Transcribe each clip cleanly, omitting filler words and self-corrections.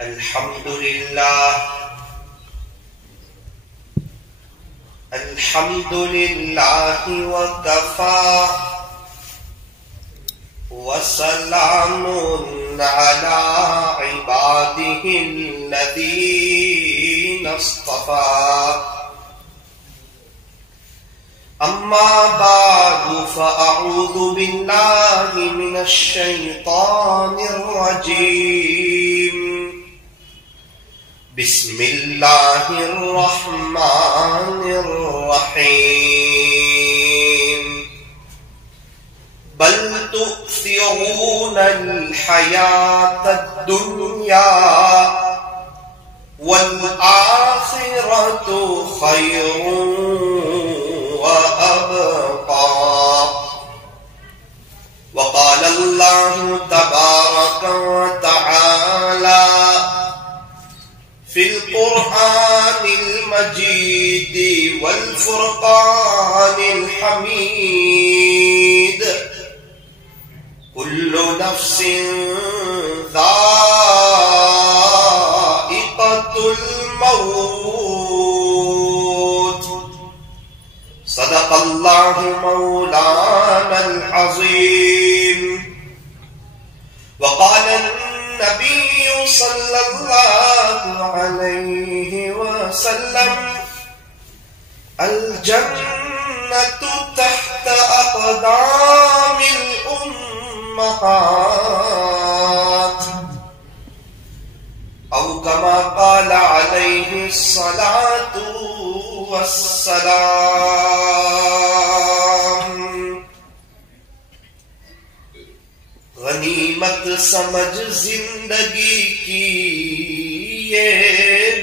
الحمد لله وكفى وسلام على عباده الذين اصطفى أما بعد فأعوذ بالله من الشيطان الرجيم بسم الله الرحمن الرحيم بل تؤثرون الحياة الدنيا والآخرة خير وأبقى وقال الله تبارك وتعالى في القرآن المجيد والفرقان الحميد كل نفس ذائقة الموت صدق الله مولانا العظيم. وقال النبي صلى الله عليه وسلم الجنة تحت أقدام الأمهات أو كما قال عليه الصلاة والسلام. غنیمت سمجھ زندگی کی یہ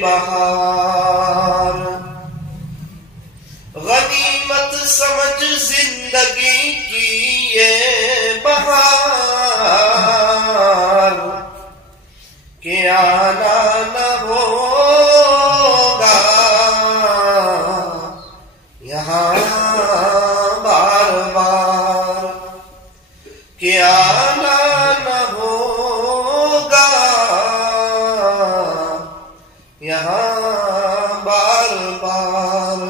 بہار، غنیمت سمجھ زندگی کی یہ بہار کہ آنا نہ ہوگا یہاں بار بار، کہ آنا نہ ہوگا یہاں بار بار.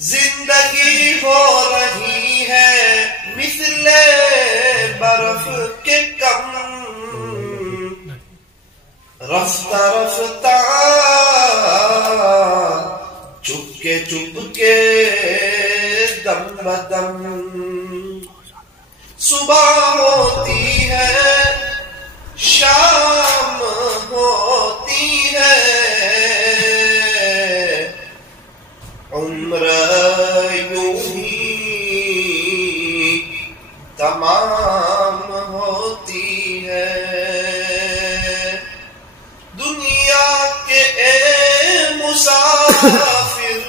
زندگی ہو رہی ہے مثل برف کے کم، رفتہ رفتہ چپکے چپکے دم بدم. صبح ہوتی ہے شام ہوتی ہے، عمر یوں ہی تمام ہوتی ہے. دنیا کے اے مسافر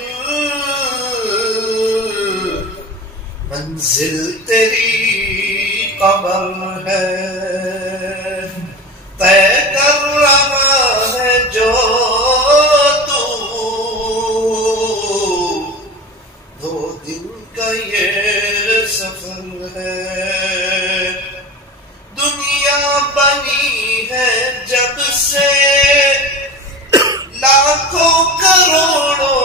منزل تیری قبر ہے، طے کر رہا ہے جو تو 2 دن کا یہ سفر ہے. دنیا بنی ہے جب سے لاکھوں کروڑوں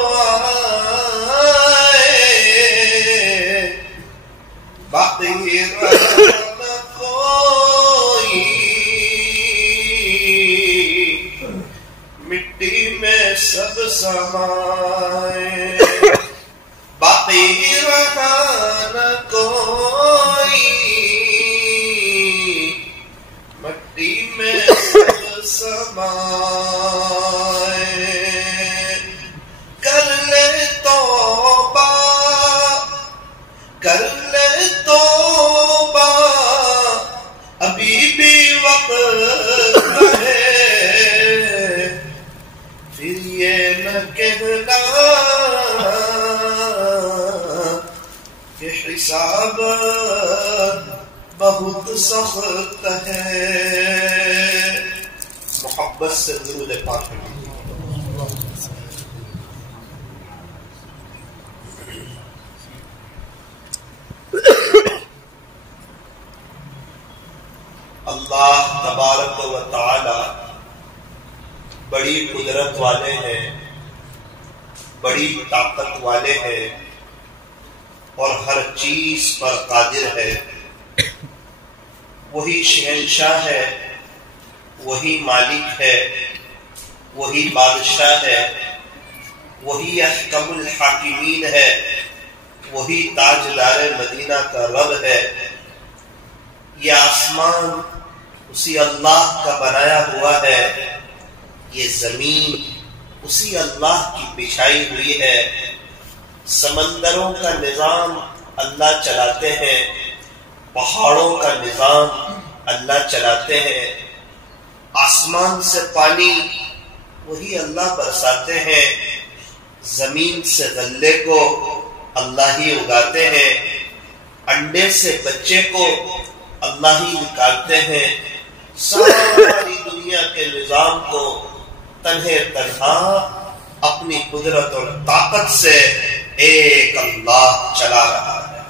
آئے، باقی رہنا کوئی مٹی میں سب سمائے، باقی رہنا کوئی مٹی میں سب سمائے. کر لے توبہ کر لے توبہ ابھی بھی وقت ہے، پھر یہ نہ کہنا کہ حساب بہت سخت ہے. محبت سے درود پاک. اللہ تبارک و تعالی بڑی قدرت والے ہیں، بڑی طاقت والے ہیں اور ہر چیز پر قادر ہے۔ وہی شہنشاہ ہے، وہی مالک ہے، وہی بادشاہ ہے، وہی احکم الحاکمین ہے، وہی تاجدار مدینہ کا رب ہے۔ یہ آسمان اسی اللہ کا بنایا ہوا ہے، یہ زمین اسی اللہ کی بچھائی ہوئی ہے۔ سمندروں کا نظام اللہ چلاتے ہیں، پہاڑوں کا نظام اللہ چلاتے ہیں، آسمان سے پانی وہی اللہ برساتے ہیں، زمین سے غلے کو اللہ ہی اگاتے ہیں، انڈے سے بچے کو اللہ ہی نکالتے ہیں۔ ساری دنیا کے نظام کو تنہا اپنی قدرت اور طاقت سے ایک اللہ چلا رہا ہے۔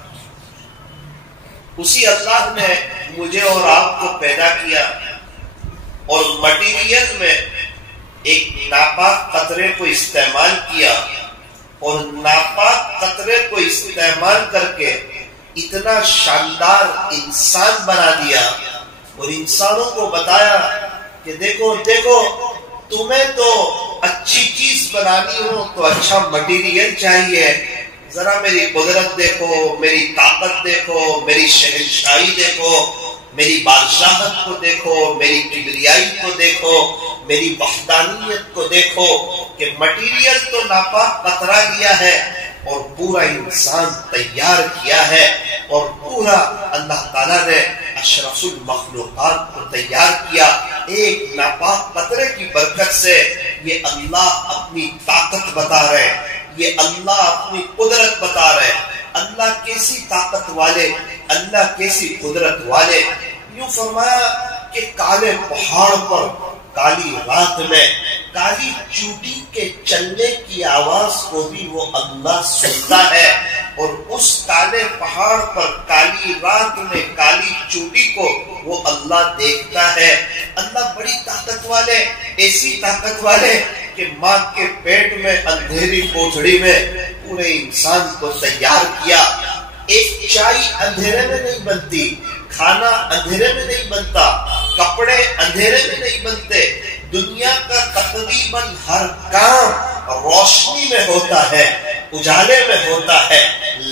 اسی اللہ نے مجھے اور آپ کو پیدا کیا اور مٹیریل میں ایک ناپاک قطرے کو استعمال کیا اور ناپاک قطرے کو استعمال کر کے اتنا شاندار انسان بنا دیا اور انسانوں کو بتایا کہ دیکھو دیکھو تمہیں تو اچھی چیز بنانی ہو تو اچھا مٹیریل چاہیے، ذرا میری قدرت دیکھو، میری طاقت دیکھو، میری شہنشاہی دیکھو، میری بادشاہت کو دیکھو، میری کبریائی کو دیکھو، میری وحدانیت کو دیکھو کہ مٹیریل تو ناپاک قطرہ لیا ہے اور پورا انسان تیار کیا ہے، اور پورا اللہ تعالیٰ نے اشرف المخلوقات کو تیار کیا ایک ناپاک قطرے کی برکت سے۔ یہ اللہ اپنی طاقت بتا رہے، یہ اللہ اپنی قدرت بتا رہے۔ اللہ کیسی طاقت والے، اللہ کیسی قدرت والے۔ یوں فرمایا کہ کالے پہاڑ پر کالی رات میں کالی چوٹی کے چلنے کی آواز کو بھی وہ اللہ سنتا ہے، اور اس کالے پہاڑ پر کالی رات میں کالی چوٹی کو وہ اللہ دیکھتا ہے۔ اللہ بڑی طاقت والے، ایسی طاقت والے کہ ماں کے پیٹ میں اندھیری کوٹھڑی میں پورے انسان کو تیار کیا۔ ایک چائے اندھیرے میں نہیں بنتی، کھانا اندھیرے میں نہیں بنتا، کپڑے اندھیرے میں نہیں بنتے۔ دنیا کا تقریباً ہر کام روشنی میں ہوتا ہے، اجالے میں ہوتا ہے،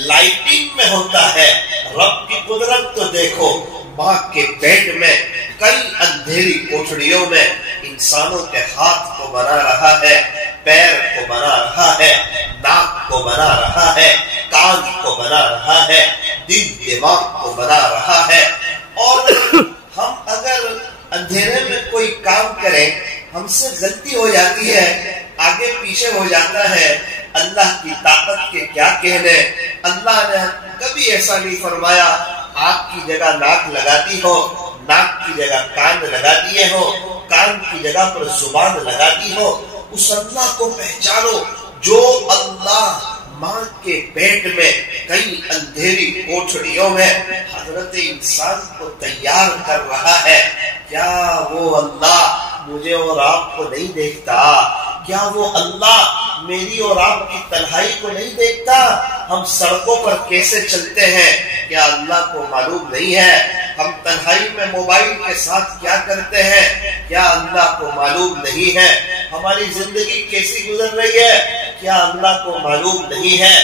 لائٹنگ میں ہوتا ہے۔ رب کی قدرت تو دیکھو، ماں کے پیٹ میں کئی اندھیری کوٹھڑیوں میں انسانوں کے ہاتھ کو بنا رہا ہے، پیر کو بنا رہا ہے، ناک کو بنا رہا ہے، کان کو بنا رہا ہے، دل دماغ کو بنا رہا ہے۔ اور ہم اگر اندھیرے میں کوئی کام کریں، ہم سے غلطی ہو جاتی ہے، آگے پیچھے ہو جاتا ہے، اللہ کی طاقت کے کیا کہنے۔ اللہ نے کبھی ایسا نہیں فرمایا آنکھ کی جگہ ناک لگا دی ہو، ناک کی جگہ کان لگا دیے ہو، کان کی جگہ پر زبان لگا دی ہو۔ اس اللہ کو پہچانو جو اللہ ماں کے پیٹ میں کئی اندھیری کوٹھڑیوں میں حضرت انسان کو تیار کر رہا ہے۔ کیا وہ اللہ مجھے اور آپ کو نہیں دیکھتا؟ کیا وہ اللہ میری اور آپ کی تنہائی کو نہیں دیکھتا؟ ہم سڑکوں پر کیسے چلتے ہیں، کیا اللہ کو معلوم نہیں ہے؟ ہم تنہائی میں موبائل کے ساتھ کیا کرتے ہیں، کیا اللہ کو معلوم نہیں ہے؟ ہماری زندگی کیسی گزر رہی ہے، کیا اللہ کو معلوم نہیں ہے؟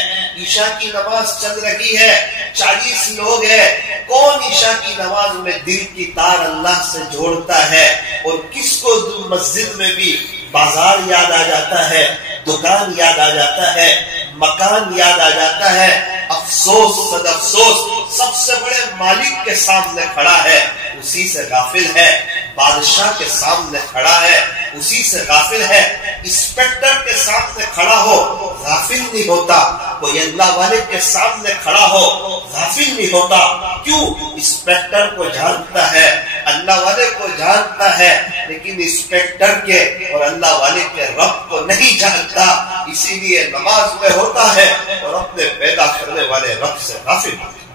عشاء کی نماز چل رہی ہے، 40 لوگ ہیں، کون عشاء کی نماز میں دل کی تار اللہ سے جوڑتا ہے؟ اور کس کو مسجد میں بھی بازار یاد آ جاتا ہے، دکان یاد آ جاتا ہے، مکان یاد آ جاتا ہے۔ افسوس صد افسوس، سب سے بڑے مالک کے سامنے کھڑا ہے، اسی سے غافل ہے۔ بادشاہ کے سامنے کھڑا ہے، اسی سے غافل ہے۔ انسپیکٹر کے سامنے کھڑا ہو، غافل نہیں ہوتا۔ کوئی اللہ والے کے سامنے کھڑا ہو، غافل نہیں ہوتا۔ کیوں؟ انسپیکٹر کو جانتا ہے، اللہ والے کو جانتا ہے، لیکن انسپیکٹر کے اور اللہ والے کے رب کو نہیں جانتا، اسی لیے نماز میں ہوتا ہے اور اپنے پیدا کرنے والے رب سے غافل ہوتا ہے۔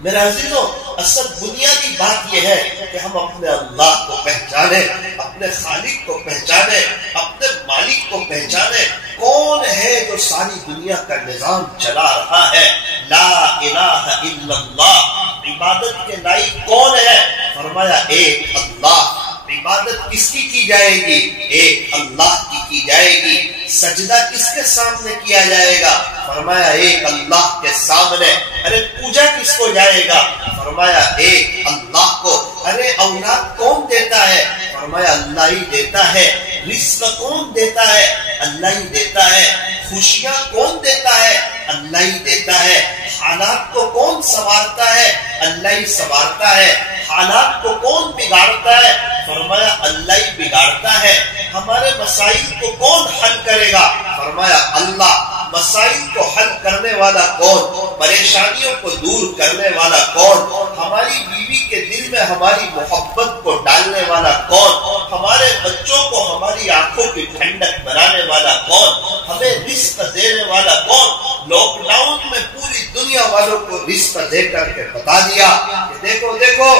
میرے عزیزوں، اصل بنیادی بات یہ ہے کہ ہم اپنے اللہ کو پہچانیں، اپنے خالق کو پہچانیں، اپنے مالک کو پہچانیں۔ کون ہے جو ساری دنیا کا نظام چلا رہا ہے؟ لا الہ الا اللہ، عبادت کے لائق کون ہے؟ فرمایا ایک اللہ۔ عبادت کس کی جائے گی؟ ایک اللہ کی جائے گی۔ سجدہ کس کے سامنے کیا جائے گا؟ فرمایا ایک اللہ کے سامنے۔ ارے پوجا کس کو جائے گا؟ فرمایا ایک اللہ کو۔ ارے اولاد کون دیتا ہے؟ فرمایا اللہ ہی دیتا ہے۔ رزق کون دیتا ہے؟ اللہ ہی دیتا ہے۔ خوشیاں کون دیتا ہے؟ اللہ ہی دیتا ہے۔ حالات کو کون سنوارتا ہے؟ اللہ ہی سنوارتا ہے۔ حالات کو کون بگاڑتا ہے؟ فرمایا اللہ ہی بگاڑتا ہے۔ ہمارے مسائل کو کون حل کرے گا؟ فرمایا اللہ۔ مسائل کو حل کرنے والا کون؟ پریشانیوں کو دور کرنے والا کون؟ ہماری بیوی کے دل میں ہماری محبت کو ڈالنے والا کون؟ ہمارے بچوں کو ہماری آنکھوں کی ٹھنڈک بنانے والا کون؟ ہمیں رزق دینے والا کون؟ لاک ڈاؤن میں پوری دنیا والوں کو رزق دے کر کے بتا دیا کہ دیکھو دیکھو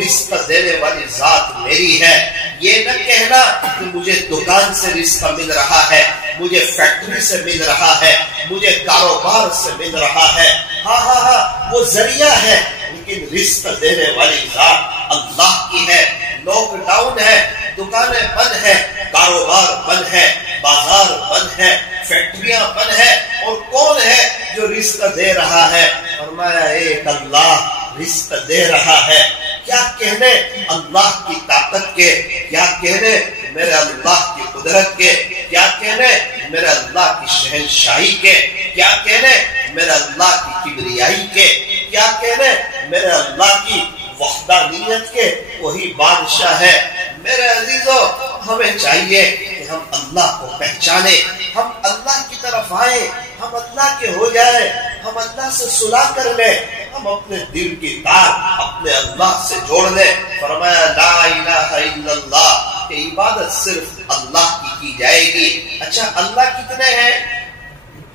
رزق دینے والی ذات میری ہے۔ یہ نہ کہنا کہ مجھے دکان سے رزق مل رہا ہے، مجھے فیکٹری سے مل رہا ہے، مجھے کاروبار سے مل رہا ہے۔ ہاں وہ ذریعہ ہے، لیکن رزق دینے والی ذات اللہ کی ہے۔ لاک ڈاؤن ہے، دکانیں بند ہیں، کاروبار بند ہے، بازار بند ہے، فیکٹریاں بند ہے، اور کون ہے جو رزق دے رہا ہے؟ فرمایا ایک اللہ رزق دے رہا ہے۔ کیا کہنے اللہ کی طاقت کے، کیا کہنے میرے اللہ کی قدرت کے، کیا کہنے میرے اللہ کی شہنشاہی کے، کیا کہنے میرے اللہ کی کبریائی کے، کیا کہنے میرے اللہ کی وحدانیت کے۔ وہی بادشاہ ہے۔ میرے عزیزوں، ہمیں چاہیے کہ ہم اللہ کو پہچانے، ہم اللہ کی طرف آئیں، ہم اللہ کے ہو جائیں، ہم اللہ سے صلح کر لیں، ہم اپنے دل کی تار اپنے اللہ سے جوڑ لیں۔ فرمایا لا الہ الا اللہ، کہ عبادت صرف اللہ کی جائے گی۔ اچھا اللہ کتنے ہیں؟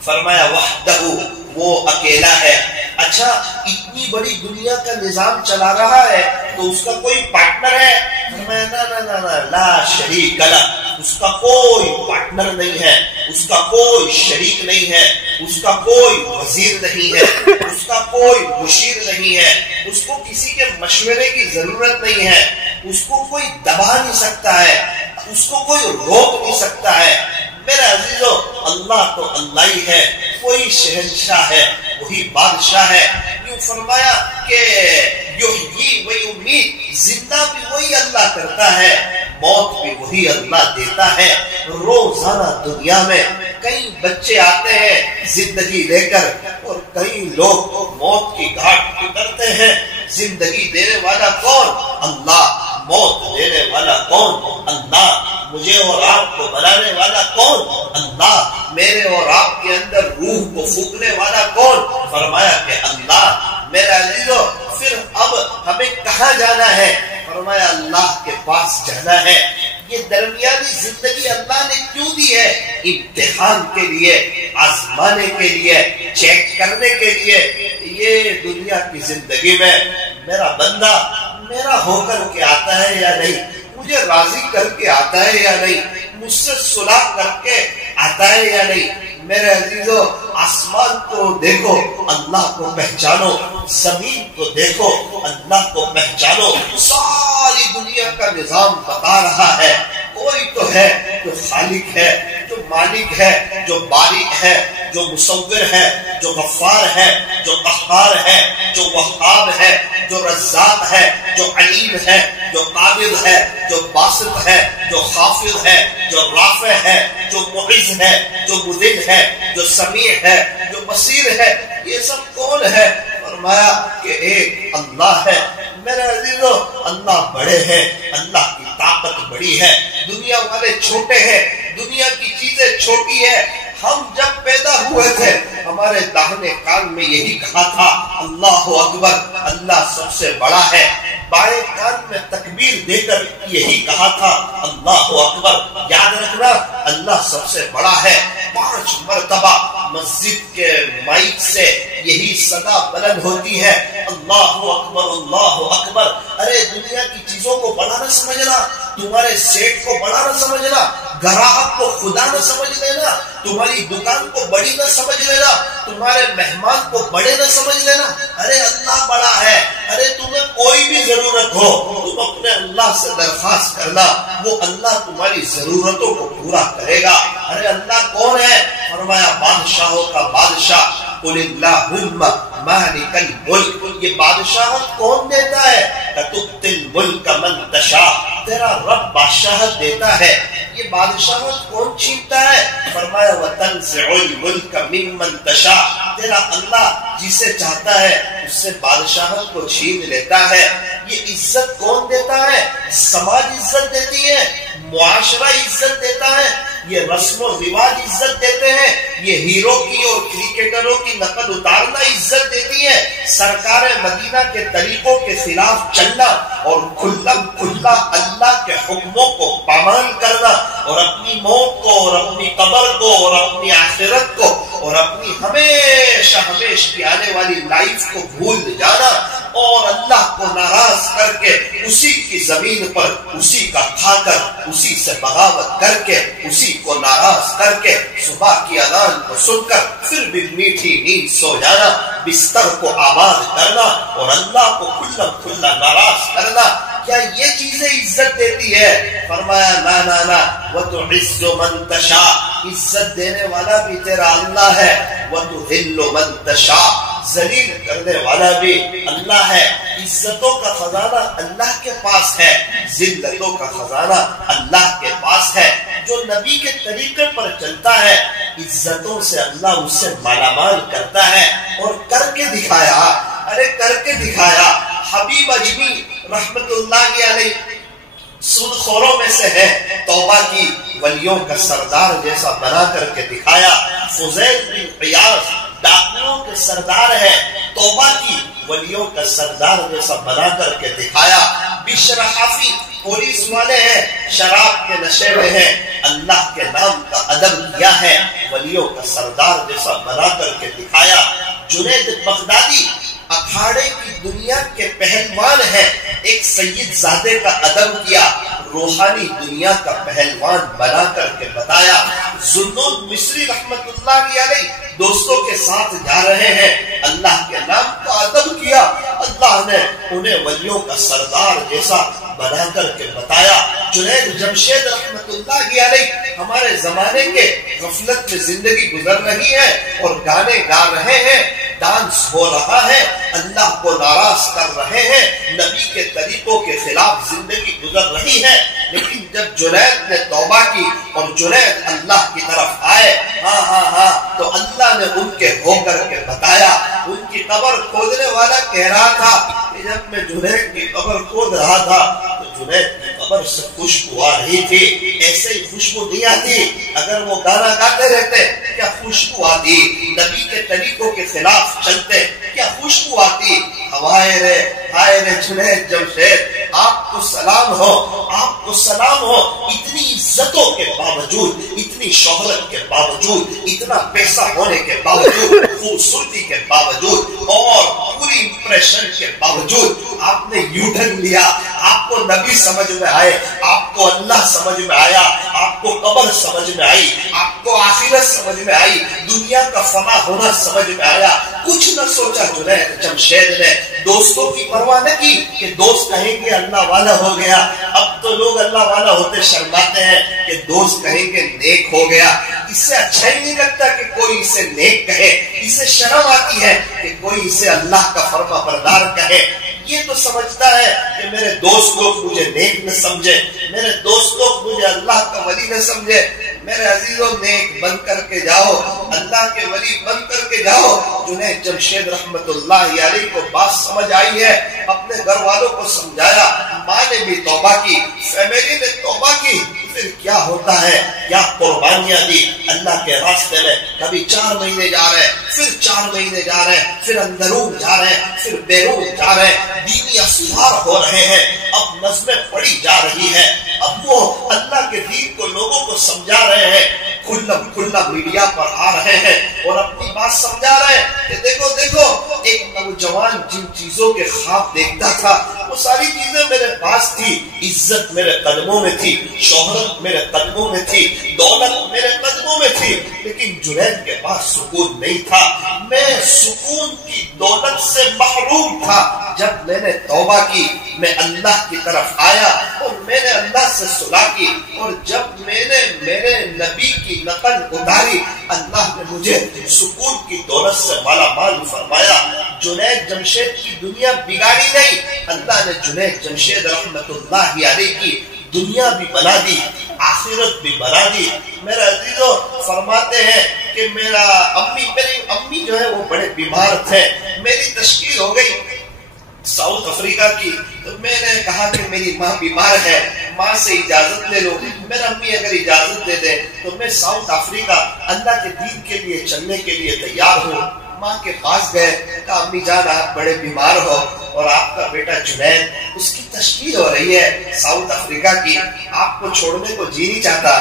فرمایا وحدہ، وہ اکیلا ہے۔ اچھا اتنی بڑی دنیا کا نظام چلا رہا ہے تو اس کا کوئی پارٹنر ہے؟ فرمایا نا لا شریک لہ، اس کا کوئی پارٹنر نہیں ہے، اس کا کوئی شریک نہیں ہے، اس کا کوئی وزیر نہیں ہے، اس کا کوئی مشیر نہیں ہے، اس کو کسی کے مشورے کی ضرورت نہیں ہے، اس کو کوئی دبا نہیں سکتا ہے، اس کو کوئی روک نہیں سکتا ہے۔ میرے عزیزو، اللہ تو اللہ ہی ہے، وہی شہنشاہ ہے، وہی بادشاہ ہے۔ یوں فرمایا کہ یحیی و یمیت، زندہ بھی وہی اللہ کرتا ہے، موت بھی وہی اللہ دیتا ہے۔ روزانہ دنیا میں کئی بچے آتے ہیں زندگی لے کر، اور کئی لوگ موت کی گھاٹ اترتے ہیں۔ زندگی دینے والا کون؟ اللہ۔ موت دینے والا کون؟ اللہ۔ مجھے اور آپ کو بنانے والا کون؟ اللہ۔ میرے اور آپ کے اندر روح کو پھونکنے والا کون؟ فرمایا کہ اللہ۔ میرے عزیزو، پھر اب ہمیں کہاں جانا ہے؟ فرمایا اللہ کے پاس جانا ہے۔ یہ درمیانی زندگی اللہ نے کیوں دی ہے؟ امتحان کے لیے، آزمانے کے لیے، چیک کرنے کے لیے۔ یہ دنیا کی زندگی میں میرا بندہ میرا ہو کر کے آتا ہے یا نہیں، مجھے راضی کر کے آتا ہے یا نہیں، مجھ سے صلح کر کے آتا ہے یا نہیں۔ میرے عزیزو، آسمان کو دیکھو، اللہ کو پہچانو، زمین کو دیکھو، اللہ کو پہچانو۔ ساری دنیا کا نظام بتا رہا ہے کوئی تو ہے جو خالق ہے، جو مالک ہے، جو بارئ ہے، جو مصور ہے، جو غفار ہے، جو قہار ہے، جو وہاب ہے، جو رزاق ہے، جو علیم ہے، جو قابض ہے، جو باسط ہے، جو خافض ہے، جو رافع ہے، جو معز ہے، جو مذل ہے، جو سمیع ہے، جو بصیر ہے۔ یہ سب کون ہے؟ فرمایا کہ ایک اللہ ہے۔ میرے عزیزو، اللہ بڑے ہیں، اللہ کی طاقت بڑی ہے، دنیا والے چھوٹے ہیں، دنیا کی چیزیں چھوٹی ہے۔ ہم جب پیدا ہوئے تھے ہمارے داہنے کان میں یہی کہا تھا اللہ اکبر، اللہ سب سے بڑا ہے۔ بائیں کان میں تکبیر دے کر یہی کہا تھا اللہ اکبر، یاد رکھنا اللہ سب سے بڑا ہے۔ 5 مرتبہ مسجد کے مائک سے یہی صدا بلند ہوتی ہے، اللہ اکبر اللہ اکبر۔ ارے دنیا کی چیزوں کو بڑا نہ سمجھنا، تمہارے سیٹ کو بڑا نہ سمجھنا، گراہک کو خدا نہ سمجھ لینا، تمہاری دکان کو بڑی نہ سمجھ لینا، تمہارے مہمان کو بڑے نہ سمجھ لینا۔ ارے اللہ بڑا ہے۔ ارے تمہیں کوئی بھی ضرورت ہو تم اپنے اللہ سے درخواست کرنا، وہ اللہ تمہاری ضرورتوں کو پورا کرے گا۔ ارے اللہ کون ہے؟ فرمایا بادشاہوں کا بادشاہ، قل اللہم مالک الملک۔ یہ بادشاہت کون دیتا ہے؟ تؤتی الملک من تشاء، تیرا رب بادشاہت دیتا ہے۔ یہ بادشاہت کون چھینتا ہے؟ فرمایا وتنزع الملک ممن تشاء، تیرا اللہ جسے چاہتا ہے اس سے بادشاہت کو چھین لیتا ہے۔ یہ عزت کون دیتا ہے؟ سماج عزت دیتی ہے، معاشرہ عزت دیتا ہے، یہ رسم و رواج عزت دیتے ہیں، یہ ہیرو کی اور کرکٹروں کی نقل اتارنا عزت دیتی ہے، سرکار مدینہ کے طریقوں کے خلاف چلنا اور کھلا اللہ کے حکموں کو پامال کرنا اور اپنی موت کو اور اپنی قبر کو اور اپنی آخرت کو اور اپنی ہمیشہ کی آنے والی لائف کو بھول جانا اور اللہ کو ناراض کر کے اسی کی زمین پر اسی کا کھا کر اسی سے بغاوت کر کے اسی کو ناراض کر کے صبح کی اذان کو سن کر پھر بھی میٹھی نیند سو جانا، بستر کو آباد کرنا اور اللہ کو کھلا ناراض کرنا، کیا یہ چیزیں عزت دیتی ہے؟ فرمایا نا نا نا وتعز من تشاء، عزت دینے والا بھی تیرا اللہ ہے، وتذل من تشاء، ذلیل کرنے والا بھی اللہ ہے۔ عزتوں کا خزانہ اللہ کے پاس ہے، ذلتوں کا خزانہ اللہ کے پاس ہے۔ جو نبی کے طریقے پر چلتا ہے عزتوں سے اللہ اسے مالا مال کرتا ہے اور کر کے دکھایا۔ ارے کر کے دکھایا۔ حبیب اجمی رحمت اللہ علیہ سود خوروں میں سے ہے، توبہ کی ولیوں کا سردار جیسا بنا کر کے دکھایا۔ فضیل بن عیاض ڈاکوؤں کے سردار ہے، توبہ کی ولیوں کا سردار جیسا بنا کر کے دکھایا۔ بشر حافی پولیس والے ہیں، شراب کے نشے میں ہیں، اللہ کے نام کا ادب کیا ہے، ولیوں کا سردار جیسا بنا کر کے دکھایا۔ جنید بغدادی اکھاڑے کی دنیا کے پہلوان ہیں، ایک سید زادے کا ادب کیا، روحانی دنیا کا پہلوان بنا کر کے بتایا۔ ذوالنون مصری رحمت اللہ علیہ دوستوں کے ساتھ جا رہے ہیں، اللہ کے نام کا ادب کیا، اللہ نے انہیں ولیوں کا سردار جیسا بنا کر کے بتایا۔ جنید جمشید رحمت اللہ علیہ ہمارے زمانے کے غفلت میں زندگی گزر رہی ہے اور گانے گا رہے ہیں، ڈانس ہو رہا ہے، اللہ کو ناراض کر رہے ہیں، نبی کے طریقوں کے خلاف زندگی گزر رہی ہے، لیکن جب جنید نے توبہ کی اور جنید اللہ کی طرف آئے، تو اللہ نے ان کے ہو کر کے بتایا۔ ان کی قبر کھودنے والا کہہ رہا تھا کہ جب میں جنید کی قبر کھود رہا تھا تو جنید کی قبر سے خوشبو آ رہی تھی، ایسے ہی خوشبو نہیں آتی اگر وہ گانا گاتے رہتے، کیا خوشبو آتی؟ نبی کے طریقوں کے خلاف چلتے کیا خوشبو آتی؟ ہائے رے جنید جمشید، آپ کو سلام ہو، آپ کو سلام ہو، اتنی عزتوں کے باوجود، اتنی شہرت کے باوجود، اتنا پیسہ ہونے کے باوجود، خوبصورتی کے باوجود اور پوری امپریشن کے باوجود آپ نے یو ٹرن لیا۔ آپ کو نبی سمجھ میں آئے، آپ کو اللہ سمجھ میں آیا، آپ کو قبر سمجھ میں آئی، آپ کو آخرت سمجھ میں آئی، دنیا کا فنا ہونا سمجھ میں آیا، کچھ نہ سوچا جنید جمشید نے، دوستوں کی پرواہ نہ کی کہ دوست کہیں گے اللہ والا ہو گیا۔ اب تو لوگ اللہ والا ہوتے شرماتے ہیں کہ دوست کہیں گے نیک ہو گیا۔ اس سے اچھا ہی نہیں لگتا کہ کوئی اسے نیک کہے، اسے شرم آتی ہے کہ کوئی اسے اللہ کا فرما بردار کہے۔ یہ تو سمجھتا ہے کہ میرے دوست لوگ مجھے نیک نہ سمجھے، میرے دوست لوگ مجھے اللہ کا ولی نہ سمجھے۔ میرے عزیزوں، نیک بن کر کے جاؤ، اللہ کے ولی بن کر کے جاؤ۔ جنید جمشید رحمت اللہ علیہ کو بات سمجھ آئی ہے، اپنے گھر والوں کو سمجھایا، ماں نے بھی توبہ کی، فیملی نے توبہ کی، پھر کیا ہوتا ہے، کیا قربانیاں دی اللہ کے راستے میں۔ کبھی 4 مہینے جا رہے ہیں، پھر 4 مہینے جا رہے ہیں، پھر اندرون جا رہے ہیں، پھر بیرون جا رہے ہیں، دینی اسفار ہو رہے ہیں، اب نظمیں پڑھی جا رہی ہے، اب وہ اللہ کے دین کو لوگوں کو سمجھا رہے ہیں۔ کھلا میڈیا پر آ رہے ہیں اور اپنی بات سمجھا رہے ہیں کہ دیکھو دیکھو ایک نوجوان جن چیزوں کے خواب دیکھتا تھا وہ ساری چیزیں میرے پاس تھی، عزت میرے قدموں میں تھی، شہرت میرے قدموں میں تھی، دولت میرے قدموں میں تھی، لیکن جنید کے پاس سکون نہیں تھا۔ میں سکون کی دولت سے محروم تھا۔ جب میں نے توبہ کی، میں اللہ کی طرف آیا اور میں نے اللہ سے صلح کی، اور جب میں نے میرے نبی کی نقل اتاری، اللہ نے مجھے سکون کی دولت سے مالا مال فرمایا۔ جنید جمشید کی دنیا بگاڑی نہیں، اللہ نے جنید جمشید رحمت اللہ علیہ کی دنیا بھی بنا دی، آخرت بھی بنا دی۔ میرے عزیزو فرماتے ہیں کہ میری امی جو ہے وہ بڑے بیمار تھے، میری تشکیل ہو گئی ساؤتھ افریقہ کی، تو میں نے کہا کہ میری ماں بیمار ہے، ماں سے اجازت لے لو، میرا امی اگر اجازت دے دے تو میں ساؤتھ افریقہ اللہ کے دین کے لیے چلنے کے لیے تیار ہوں۔ ماں کے پاس گئے، کہا امی جان آپ بڑے بیمار ہو اور آپ کا بیٹا جنید اس کی تشکیل ہو رہی ہے ساؤتھ افریقہ کی، آپ کو چھوڑنے کو جی نہیں چاہتا۔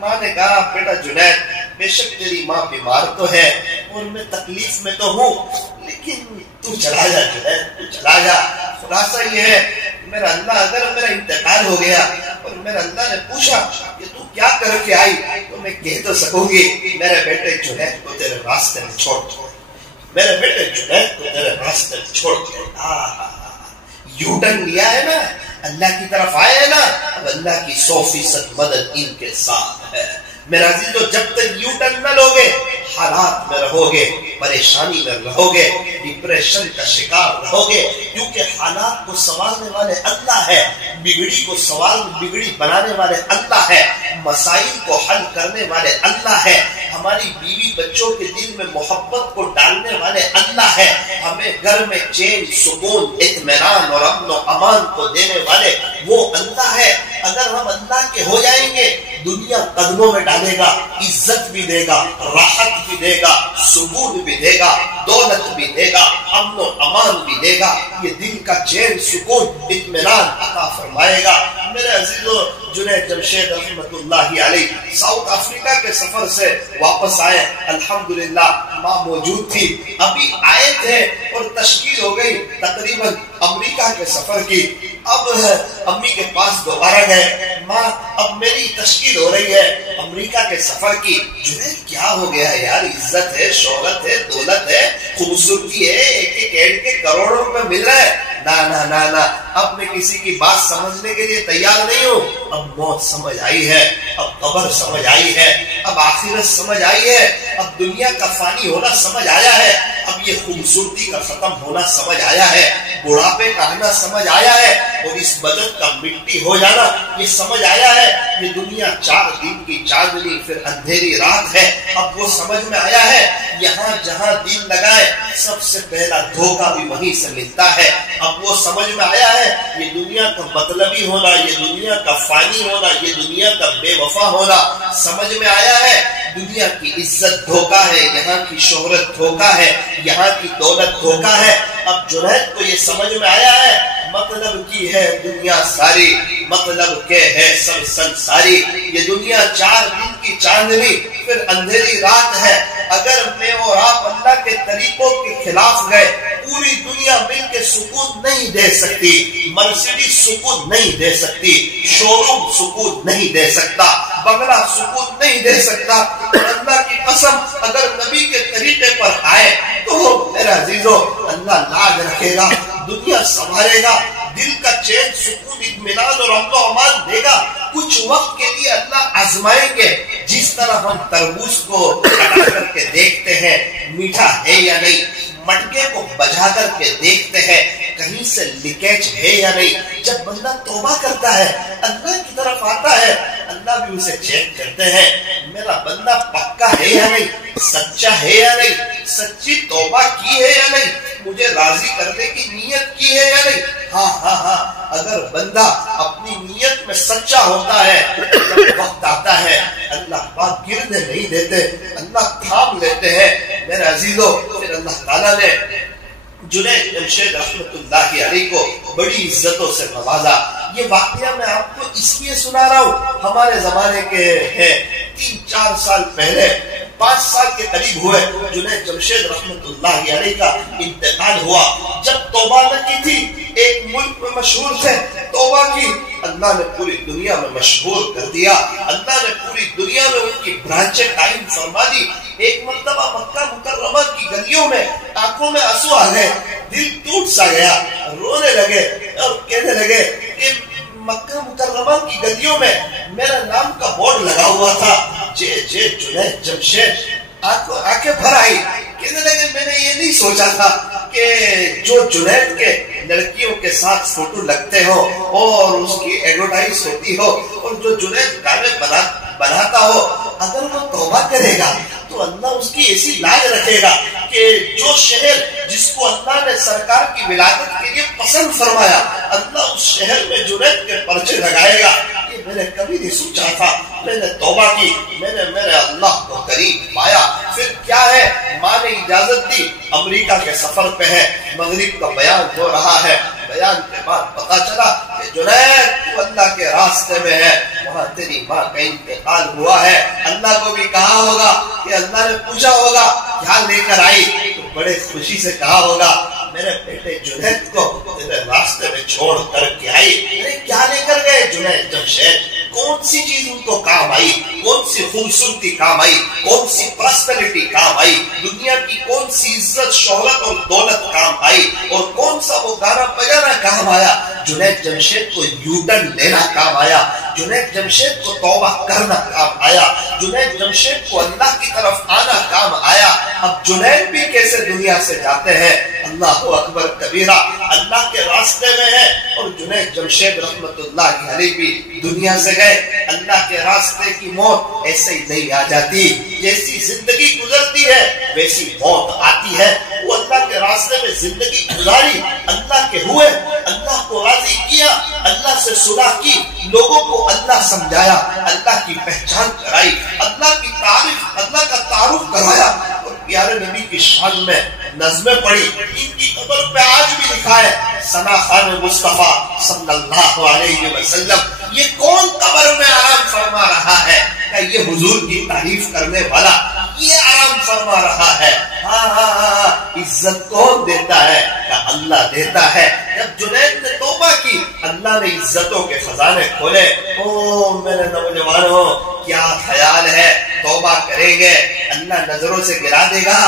ماں نے کہا بیٹا جنید بے شک تیری ماں بیمار تو ہے اور میں تکلیف میں تو ہوں، لیکن تو چلا جا جنید، تو چلا جا۔ خلاصہ یہ ہے میرا اللہ، اگر میرا انتقال ہو گیا اور میرا اللہ نے پوچھا کہ تو کیا کر کے آئی، تو میں کہہ تو سکوں گی میرے بیٹے جنید کو تیرے راستے میں چھوڑ، میرے بیٹے جنید کو تیرے راستے میں چھوڑ کے یو ٹرن لیا ہے نا، اللہ کی طرف آئے ہیں نا، اب اللہ کی 100% مدد ان کے ساتھ ہے۔ میرا عزیزو جب تک یو ٹرن نہ لوگے حالات میں رہو گے، پریشانی میں رہو گے، ڈپریشن کا شکار رہو گے، کیونکہ حالات کو سنوارنے والے اللہ ہے، بگڑی کو بگڑی بنانے والے اللہ ہے، مسائل کو حل کرنے والے اللہ ہے، ہماری بیوی بچوں کے دل میں محبت کو ڈالنے والے اللہ ہے، ہمیں گھر میں چین سکون اطمینان اور امن و امان کو دینے والے وہ اللہ ہے۔ اگر ہم اللہ کے ہو جائیں گے، دنیا قدموں میں ڈالے گا، عزت بھی دے گا، راحت بھی دے گا، سکون بھی دے گا، دولت بھی دے گا، امن و امان بھی دے گا، یہ دل کا چین سکون اطمینان عطا فرمائے گا۔ میرے عزیزو جنید جمشید رحمت اللہ علیہ ساؤتھ افریقہ کے سفر سے واپس آئے، الحمدللہ ماں موجود تھی، ابھی آئے تھے اور تشکیل ہو گئی تقریباً امریکہ کے سفر کی۔ اب امی کے پاس دوبارہ گئے، ماں اب میری تشکیل ہو رہی ہے امریکہ کے سفر کی۔ جنید کیا ہو گیا یار، عزت ہے، شہرت ہے، دولت ہے، خوبصورتی ہے، ایک ایڈ کے کروڑوں روپے مل رہا ہے، نہ اب میں کسی کی بات سمجھنے کے لیے تیار نہیں ہوں۔ اب موت سمجھ آئی ہے، اب قبر سمجھ آئی ہے، اب آخرت سمجھ آئی ہے، اب دنیا کا فانی ہونا سمجھ آیا ہے، اب یہ خوبصورتی کا ختم ہونا سمجھ آیا ہے، بڑھاپے کا آنا سمجھ آیا ہے، اور اس بدن کا مٹی ہو جانا یہ سمجھ آیا ہے۔ یہ دنیا 4 دن کی چاندنی پھر اندھیری رات ہے، اب وہ سمجھ میں آیا ہے۔ یہاں جہاں دل لگائے سب سے پہلا دھوکہ بھی وہیں سے ملتا ہے، اب وہ سمجھ میں آیا ہے۔ یہ دنیا کا مطلبی ہونا، یہ دنیا کا فانی ہونا، یہ دنیا کا بے وفا ہونا سمجھ میں آیا ہے۔ دنیا کی عزت دھوکہ ہے، یہاں کی شہرت دھوکہ ہے، یہاں کی دولت دھوکہ ہے۔ اب جنید کو یہ سمجھ میں آیا ہے، مطلب کی ہے دنیا ساری، مطلب کے ہے سب سنساری۔ یہ دنیا 4 دن کی چاندنی پھر اندھیری رات ہے۔ اگر میں اور آپ اللہ کے طریقوں کے خلاف گئے، پوری دنیا مل کے سکون نہیں دے سکتی، مرسیڈیز سکون نہیں دے سکتی، شو روم سکون نہیں دے سکتا، بنگلہ سکون نہیں دے سکتا۔ اللہ کی قسم اگر نبی کے طریقے پر آئے تو میرا عزیزو اللہ لاج رکھے گا، دنیا سنبھالے گا، دل کا چین سکون اطمینان اور امن و امان دے گا۔ کچھ وقت کے لیے اللہ آزمائیں گے، جس طرح ہم تربوز کو کٹا کر کے دیکھتے ہیں میٹھا ہے یا نہیں، مٹکے کو بجھا کر کے دیکھتے ہیں کہیں سے لیکیج ہے یا نہیں۔ جب بندہ توبہ کرتا ہے اللہ کی طرف آتا ہے، اللہ بھی اسے چیک کرتے ہیں میرا بندہ پکا ہے یا نہیں، سچا ہے یا نہیں، سچی توبہ کی ہے یا نہیں، مجھے راضی کرنے کی نیت کی ہے یا نہیں۔ ہاں اگر بندہ اپنی نیت میں سچا ہوتا ہے، جب وقت آتا ہے اللہ پاک گرنے نہیں دیتے، اللہ تھام لیتے ہیں۔ میرے عزیزو پھر اللہ تعالیٰ نے جنید جمشید رحمت اللہ علیہ کو بڑی عزتوں سے نوازا۔ یہ واقعہ میں آپ کو اس لیے سنا رہا ہوں، ہمارے زمانے کے ہیں 3-4 سال پہلے 5 سال کے قریب ہوئے جنید جمشید رحمت اللہ علیہ کا انتقال ہوا. جب توبہ نہ کی تھی، ایک ملک میں مشہور تھے، توبہ کی، اللہ نے پوری دنیا میں مشہور کر دیا. اللہ نے پوری دنیا میں ان کی برانچیں قائم فرما دی. ایک مرتبہ مکہ مکرمہ کی گلیوں میں آنکھوں میں آنسو آ گئے، دل ٹوٹ سا گیا، رونے لگے اور کہنے لگے کہ مکہ مکرمہ کی گلیوں میں میرا نام کا بورڈ لگا ہوا تھا، جنید جمشید. آنکھیں بھر آئی، کہنے لگے میں نے یہ نہیں سوچا تھا کہ جو جنید کے لڑکیوں کے ساتھ فوٹو لگتے ہو اور اس کی ایڈورٹائز ہوتی ہو اور جو جنید گانے بناتا ہو، اگر وہ توبہ کرے گا تو اللہ اس کی ایسی لاج رکھے گا کہ جو شہر جس کو اللہ نے سرکار کی ولادت کے لیے پسند فرمایا، اللہ اس شہر میں جنید کے پرچے لگائے گا. یہ میں نے کبھی نہیں سوچا تھا. میں نے توبہ کی، میں نے میرے اللہ کو قریب پایا. پھر کیا ہے، ماں نے اجازت دی، امریکہ کے سفر پہ ہے، مغرب کا بیان ہو رہا ہے. بیان کے بعد پتا چلا کہ جنید تو اللہ کے راستے میں ہے، وہاں تیری ماں کا انتقال ہوا ہے. اللہ کو بھی کہا ہوگا کہ اللہ نے پوچھا ہوگا کیا لے کر آئی، تو بڑے خوشی سے کہا ہوگا میرے بیٹے جنید کو تیرے راستے میں چھوڑ کر کے آئی. کیا لے کر گئے جنید جمشید؟ کون سی چیز ان کو کام آئی؟ کون سی خوبصورتی کام آئی؟ کون سی پرسنالٹی کام آئی؟ دنیا کی کون سی عزت شہرت اور دولت کام آئی؟ اور کون سا وہ گانا بجانا کام آیا؟ جنید جمشید کو یوٹرن لینا کام آیا. جنید جمشید کو توبہ کرنا کام آیا. جنید جمشید کو اللہ کی طرف آنا کام آیا. اب جنید بھی کیسے دنیا سے جاتے ہیں؟ اللہ اکبر کبیرہ، اللہ کے راستے میں ہے. اور جنید جمشید رحمت اللہ علیہ بھی دنیا سے گئے. اللہ کے راستے کی موت ایسے ہی نہیں آ جاتی. جیسی زندگی گزرتی ہے ویسی موت آتی ہے. وہ اللہ کے راستے میں زندگی گزاری، اللہ کے ہوئے، اللہ کو راضی کیا، اللہ سے صلح کی، لوگوں کو اللہ سمجھایا، اللہ کی پہچان کرائی، اللہ کی تعریف، اللہ کا تعارف کروایا. اور پیارے نبی کی شان میں نظمیں پڑھی. ان کی قبر پہ آج بھی لکھا ہے ثنا خان مصطفیٰ صلی اللہ علیہ وسلم. یہ کون قبر میں آرام فرما رہا ہے؟ کہ یہ حضور کی تعریف کرنے والا یہ آرام فرما رہا ہے. ہاں عزت کون دیتا ہے؟ کہ اللہ دیتا ہے. جب جنید نے توبہ کی، اللہ نے عزتوں کے خزانے کھولے. او میرے نوجوانوں، کیا خیال ہے؟ توبہ کریں گے اللہ نظروں سے گرا دے گا،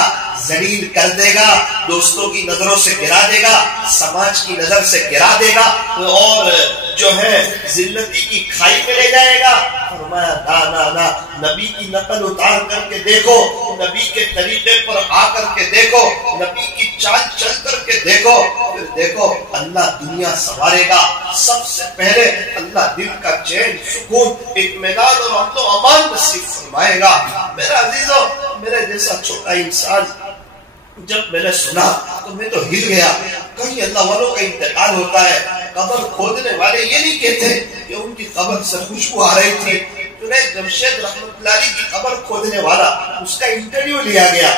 ذلیل کر دے گا، دوستوں کی نظروں سے گرا دے گا، سماج کی نظر سے گرا دے گا، اور جو ہے ذلتی کی کھائی میں لے جائے گا. فرمایا نا، نبی کی نقل اتار کر کے دیکھو، نبی کے طریقے پر آ کر کے دیکھو، نبی کی چال چل کر کے دیکھو، پھر دیکھو اللہ دنیا سنوارے گا. سب سے پہلے اللہ دل کا چین، سکون، اطمینان اور امن و امان نصیب فرمائے گا. میرا عزیزو، میرے جیسا چھوٹا انسان جب میں نے سنا تو میں تو ہل گیا. کہیں اللہ والوں کا انتقال ہوتا ہے، قبر کھودنے والے یہ نہیں کہتے کہ ان کی قبر سے خوشبو آ رہی تھی. جنید جمشید رحمت اللہ علیہ کی قبر کھودنے والا، اس کا انٹرویو لیا گیا.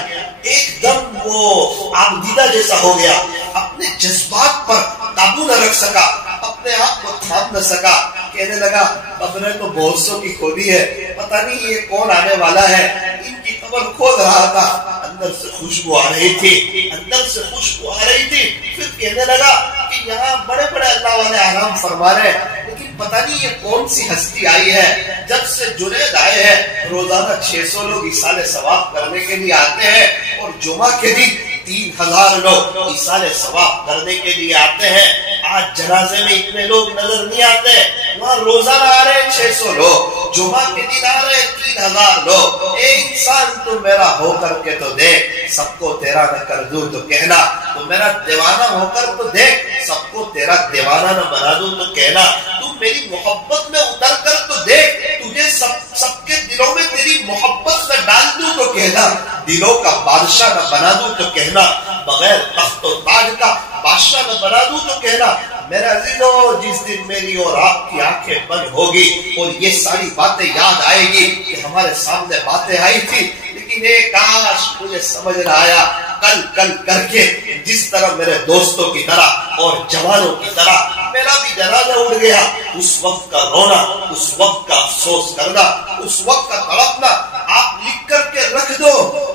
ایک دم وہ عابدیدہ جیسا ہو گیا، اپنے جذبات پر قابو نہ رکھ سکا، اپنے آپ کو تھام نہ سکا. کہنے لگا قبریں تو بہت سو کی کھودی ہے، پتہ نہیں یہ کون آنے والا ہے. ان کی قبر کھود رہا تھا، اندر سے خوشبو آ رہی تھی، اندر سے خوشبو آ رہی تھی. پھر کہنے لگا کہ یہاں بڑے بڑے اللہ والے آرام فرما رہے ہیں، لیکن پتہ نہیں یہ کون سی ہستی آئی ہے. جب سے جنید آئے ہیں روزانہ 600 لوگ ایصال ثواب کرنے کے لیے آتے ہیں، اور جمعہ کے دن 3000 لوگ ایصال ثواب کرنے کے لیے آتے ہیں. آج جنازے میں اتنے لوگ نظر نہیں آتے، وہاں روزانہ آ رہے 600 لوگ، جمعہ کے دن آ رہے 3000 لوگ. ایک انسان تو میرا ہو کر کے تو دیکھ، سب کو تیرا نہ کر دوں تو کہنا. تو میرا دیوانہ ہو کر تو دیکھ، سب کو تیرا دیوانہ نہ بنا دوں تو کہنا. تو میری محبت میں اتر کر تو دیکھ، تجھے سب کے دلوں میں تیری محبت نہ ڈال دوں تو کہنا. دلوں کا بادشاہ نہ بنا دوں تو کہنا، بغیر تخت و تاج کا بادشاہ نہ بنا دوں تو کہنا. میرے عزیزو، جس دن میری اور آپ کی آنکھیں بند ہوگی اور یہ ساری باتیں یاد آئے گی کہ ہمارے سامنے باتیں آئی تھی، لیکن کاش مجھے سمجھ نہ آیا کل کر کے جس طرح میرے دوستوں کی طرح اور جوانوں کی طرح میرا بھی جنازہ اٹھ گیا. اس وقت کا رونا، اس وقت کا افسوس کرنا، اس وقت کا تڑپنا آپ لکھ کر کے رکھ دو،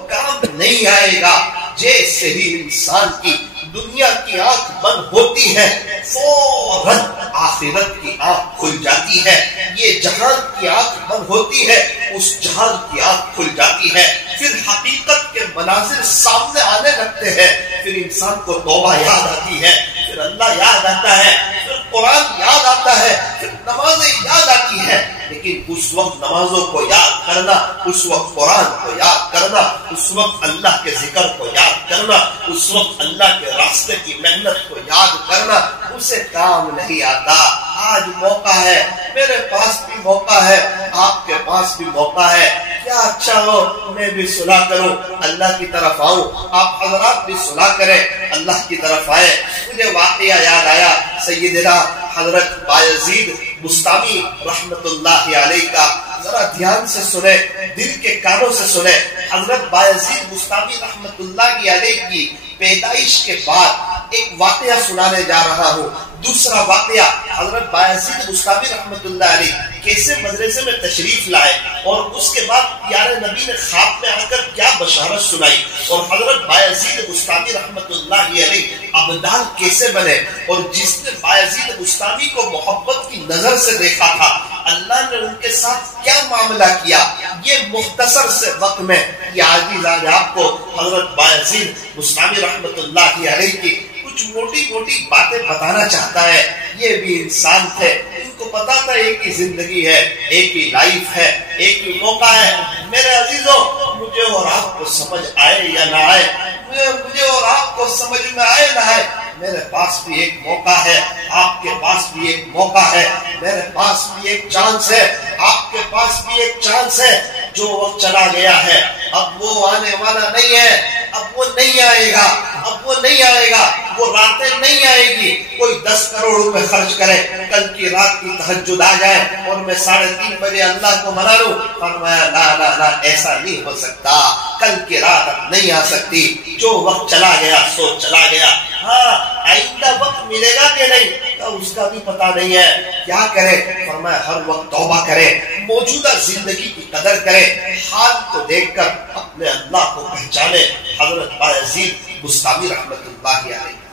کام نہیں آئے گا. جیسے ہی انسان کی دنیا کی آنکھ بند ہوتی ہے فوراً آخرت کی آنکھ کھل جاتی ہے. یہ جہان کی آنکھ بند ہوتی ہے، اس جہان کی آنکھ کھل جاتی ہے. پھر حقیقت کے مناظر سامنے آنے لگتے ہیں. پھر انسان کو توبہ یاد آتی ہے، پھر اللہ یاد آتا ہے، پھر قرآن یاد آتا ہے، پھر نمازیں یاد آتی ہے. لیکن اس وقت نمازوں کو یاد کرنا، اس وقت قرآن کو یاد کرنا، اس وقت اللہ کے ذکر کو یاد کرنا، اس وقت اللہ کے راستے کی محنت کو یاد کرنا، اسے کام نہیں آتا. آج موقع ہے، میرے پاس بھی موقع ہے، آپ کے پاس بھی موقع ہے. کیا اچھا ہو میں بھی صلح کروں، اللہ کی طرف آؤں، آپ حضرات بھی صلح کریں، اللہ کی طرف آئے. مجھے واقعہ یاد آیا سیدنا حضرت بایزید بستامی رحمت اللہ علیہ کا. ذرا دھیان سے سنیں، دل کے کانوں سے سنیں. حضرت بایزید بستامی رحمت اللہ علیہ کی پیدائش کے بعد ایک واقعہ سنانے جا رہا ہوں. دوسرا واقعہ، حضرت بایزید بستامی رحمت اللہ علیہ کیسے مدرسے میں تشریف لائے اور اس کے بعد پیارے نبی نے خواب میں آ کر کیا بشارت سنائی، اور حضرت بایزید بستامی رحمت اللہ علیہ ابدال کیسے بنے. اور جس نے بایزید بستامی کو محبت کی نظر سے دیکھا تھا، اللہ نے ان کے ساتھ کیا معاملہ کیا، یہ مختصر سے وقت میں یہ عزیز آج آپ کو حضرت بایزید بستامی رحمت اللہ علیہ کی کچھ موٹی موٹی باتیں بتانا چاہتا ہے. یہ بھی انسان تھے، ان کو پتا تھا ایک ہی زندگی ہے، ایک ہی لائف ہے، ایک ہی موقع ہے. میرے عزیزوں، مجھے اور آپ کو سمجھ آئے یا نہ آئے، مجھے اور آپ کو سمجھ میں آئے نہ آئے، میرے پاس بھی ایک موقع ہے، آپ کے پاس بھی ایک موقع ہے، میرے پاس بھی ایک چانس ہے، آپ کے پاس بھی ایک چانس ہے. جو وقت چلا گیا ہے اب وہ آنے والا نہیں ہے، اب وہ نہیں آئے گا، اب وہ نہیں آئے گا، وہ راتیں نہیں آئے گی. کوئی 10 کروڑ روپے خرچ کرے، کل کی رات کی تہجد آ جائے اور میں 3:30 بجے اللہ کو منا لوں. فرمایا لا ایسا نہیں ہو سکتا، کل کی رات اب نہیں آ سکتی. جو وقت چلا گیا سو چلا گیا. ہاں آئندہ وقت ملے گا کہ نہیں اس کا بھی پتا نہیں ہے. کیا کرے؟ فرمایا ہر وقت توبہ کرے، موجودہ زندگی کی قدر کرے، حال کو دیکھ کر اپنے اللہ کو پہچانے. حضرت بایزید بستامی رحمت اللہ علیہ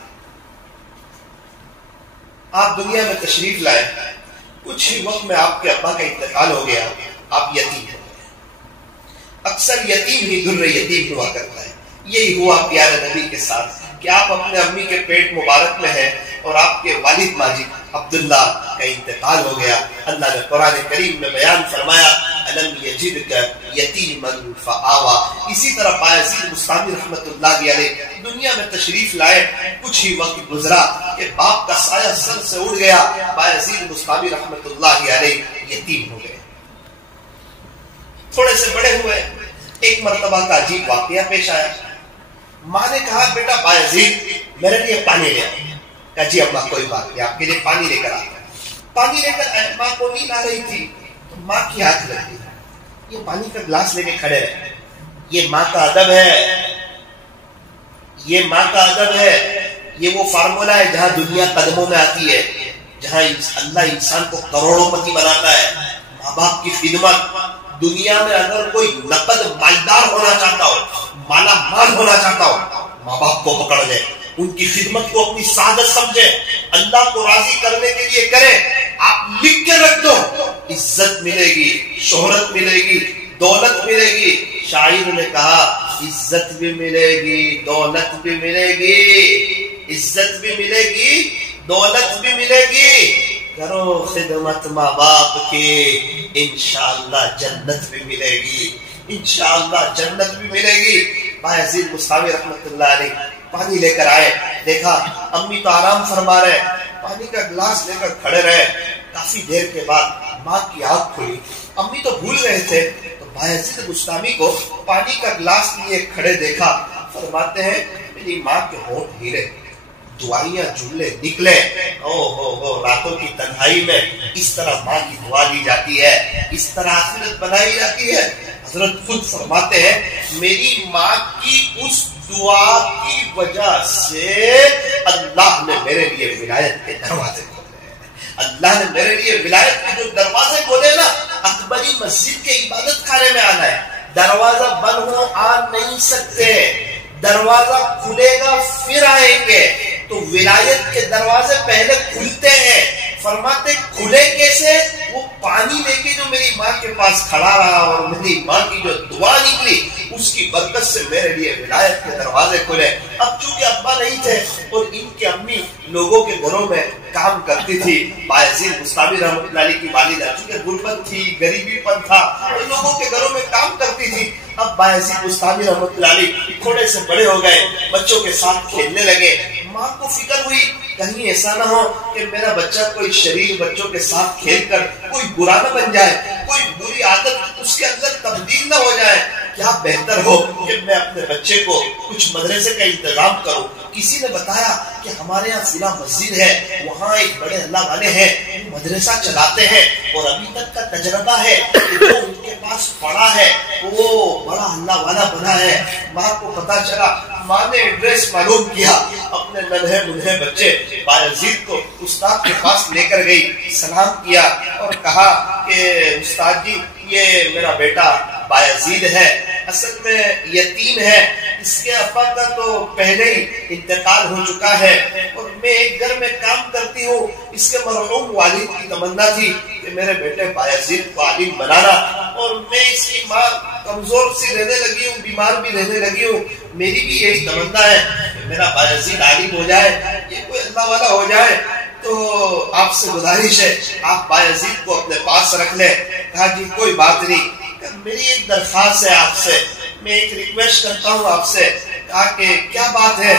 آپ دنیا میں تشریف لائے، کچھ ہی وقت میں آپ کے ابا کا انتقال ہو گیا، آپ یتیم ہو گئے. اکثر یتیم ہی در یتیم ہوا کرتا ہے. یہی ہوا پیارے نبی کے ساتھ کہ آپ اپنے امی کے پیٹ مبارک میں ہیں اور آپ کے والد ماجد عبداللہ کا انتقال ہو گیا. اللہ نے قرآن کریم میں بیان فرمایا الم یجدک یتیما فآوا. اسی طرح بایزید بستامی رحمت اللہ علیہ دنیا میں تشریف لائے، کچھ ہی وقت گزرا کہ باپ کا سایہ سر سے اڑ گیا. بایزید بستامی رحمت اللہ علیہ یتیم ہو گئے. تھوڑے سے بڑے ہوئے، ایک مرتبہ کا عجیب واقعہ پیش آیا. ماں نے کہا بیٹا بایزید میرے لیے پانی لے آؤ. کہا جی اماں کوئی بات نہیں، آپ کے لیے پانی لے کر آتا. پانی لے کر آئے، ماں کو نیند آ رہی تھی تو ماں کی ہاتھ لگی، یہ پانی کا گلاس لے کے کھڑے رہے. یہ ماں کا ادب ہے، یہ ماں کا ادب ہے. یہ وہ فارمولا ہے جہاں دنیا قدموں میں آتی ہے، جہاں اللہ انسان کو کروڑوں پتی بناتا ہے. ماں باپ کی خدمت. دنیا میں اگر کوئی نقد مالدار ہونا چاہتا ہو، مالا مال ہونا چاہتا ہو، ماں باپ کو پکڑ لے، ان کی خدمت کو اپنی سعادت سمجھے، اللہ کو راضی کرنے کے لیے کرے. آپ لکھ کے رکھ دو، عزت ملے گی، شہرت ملے گی، دولت ملے گی. شاعر نے کہا عزت بھی ملے گی، دولت بھی ملے گی، عزت بھی ملے گی، دولت بھی ملے گی. کرو خدمت ماں باپ کی، انشاءاللہ جنت بھی ملے گی، انشاءاللہ جنت بھی ملے گی. بایزید بستامی رحمت اللہ علیہ پانی لے کر آئے، دیکھا امی تو آرام فرما رہے، پانی کا گلاس لے کر کھڑے رہے. کافی دیر کے بعد ماں کی آنکھ کھلی. امی تو بھول گئے تھے تو بایزید بستامی کو پانی کا گلاس لیے کھڑے دیکھا. فرماتے ہیں میری ماں کے ہونٹ ہیرے، دعائیاں جملے نکلے. او راتوں کی تنہائی میں اس طرح ماں کی دعا لی جاتی ہے، اس طرح آخرت بنائی جاتی ہے. حضرت خود فرماتے ہیں میری ماں کی اس دعا کی وجہ سے اللہ نے میرے لیے ولایت کے دروازے کھولے ہیں. اللہ نے میرے لیے ولایت کے جو دروازے کھولے نا، اکبری مسجد کے عبادت خانے میں آنا ہے. دروازہ بند ہو آ نہیں سکتے، دروازہ کھلے گا پھر آئیں گے. تو ولایت کے دروازے پہلے کھلتے ہیں. فرماتے کھلے کیسے؟ وہ پانی لے کے جو میری ماں کے پاس کھڑا رہا اور میری ماں کی جو دعا نکلی اس کی برکت سے میرے لیے ولایت کے دروازے کھلے. اب چونکہ ابا نہیں تھے اور ان کے امی لوگوں کے گھروں میں کام کرتی تھی. بایزید بستامی رحمۃ اللہ علیہ کی والدہ چونکہ غربت تھی، غریبی پن تھا، ان لوگوں کے گھروں میں کام کرتی تھی. اب بایزید بستامی رحمۃ اللہ علیہ تھوڑے سے بڑے ہو گئے، بچوں کے ساتھ کھیلنے لگے. ماں کو فکر ہوئی کہیں ایسا نہ ہو کہ میرا بچہ کوئی شریر بچوں کے ساتھ کھیل کر کوئی برا نہ بن جائے، کوئی بری عادت اس کے اندر تبدیل نہ ہو جائے. کیا بہتر ہو کہ میں اپنے بچے کو کچھ مدرسے کا انتظام کروں. کسی نے بتایا کہ ہمارے یہاں فلاں مسجد ہے، وہاں ایک بڑے اللہ والے ہیں، وہ مدرسہ چلاتے ہیں اور ابھی تک کا تجربہ ہے کہ جو ان کے پاس پڑھا ہے وہ بڑا اللہ والا بنا ہے. ماں کو پتا چلا، ماں نے ایڈریس معلوم کیا، اپنے ننھے منھے بچے بایزید کو استاد کے پاس لے کر گئی، سلام کیا اور کہا کہ استاد جی یہ میرا بیٹا بایزید ہے، اصل میں یتیم ہے، اس کے ابا کا تو پہلے ہی انتقال ہو چکا ہے اور میں ایک گھر میں کام کرتی ہوں. اس کے مرحوم والد کی تمنا تھی کہ میرے بیٹے بایزید کو عالم بنانا، اور میں اس کی ماں کمزور سی رہنے لگی ہوں، بیمار بھی رہنے لگی ہوں. میری بھی یہی تمنا ہے کہ میرا بایزید عالم ہو جائے، یہ کوئی اللہ والا ہو جائے. تو آپ سے گزارش ہے آپ بایزید کو اپنے پاس رکھ لیں. کہا جی کوئی بات نہیں، میری ایک درخواست ہے آپ سے، میں ایک ریکویسٹ کرتا ہوں آپ سے. کہا کہ کیا بات ہے؟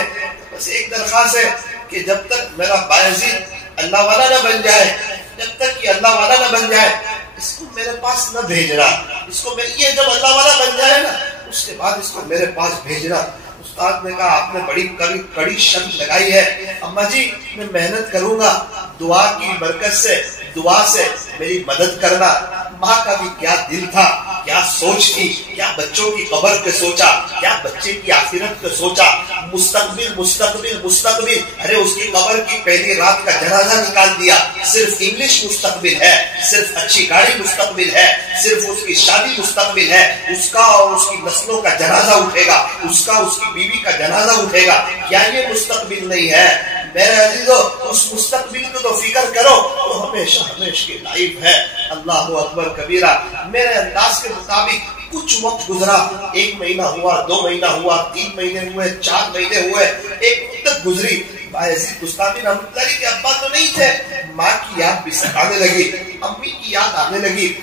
بس ایک درخواست ہے کہ جب تک میرا بایزید اللہ والا نہ بن جائے، جب تک یہ اللہ والا نہ بن جائے اس کو میرے پاس نہ بھیجنا. اس کو یہ جب اللہ والا بن جائے نا اس کے بعد اس کو میرے پاس بھیجنا. استاد نے کہا آپ نے بڑی کڑی شرط لگائی ہے. اما جی میں محنت کروں گا، دعا کی برکت سے، دعا سے میری مدد کرنا. ماں کا بھی کیا دل تھا، کیا سوچ تھی، کیا بچوں کی قبر پہ سوچا، کیا بچے کی آخرت پہ سوچا. مستقبل مستقبل مستقبل، ارے اس کی قبر کی پہلی رات کا جنازہ نکال دیا. صرف انگلش مستقبل ہے، صرف اچھی گاڑی مستقبل ہے، صرف اس کی شادی مستقبل ہے. اس کا اور اس کی نسلوں کا جنازہ اٹھے گا، اس کا اس کی بیوی کا جنازہ اٹھے گا. کیا یہ مستقبل نہیں ہے؟ میرے عزیزو اس مستقبل کو تو فکر کرو تو ہمیشہ ہمیشہ کی لائف ہے. اللہ اکبر کبیرہ. میرے انداز کے مطابق کچھ وقت گزرا، 1 مہینہ ہوا، 2 مہینہ ہوا، 3 مہینے ہوئے، 4 مہینے ہوئے، ایک مدت گزری. بایزید بستامی رحمۃ اللہ علیہ کے ابا تو نہیں تھے. ماں کی یاد بھی ستانے لگی، امی کی یاد آنے لگی،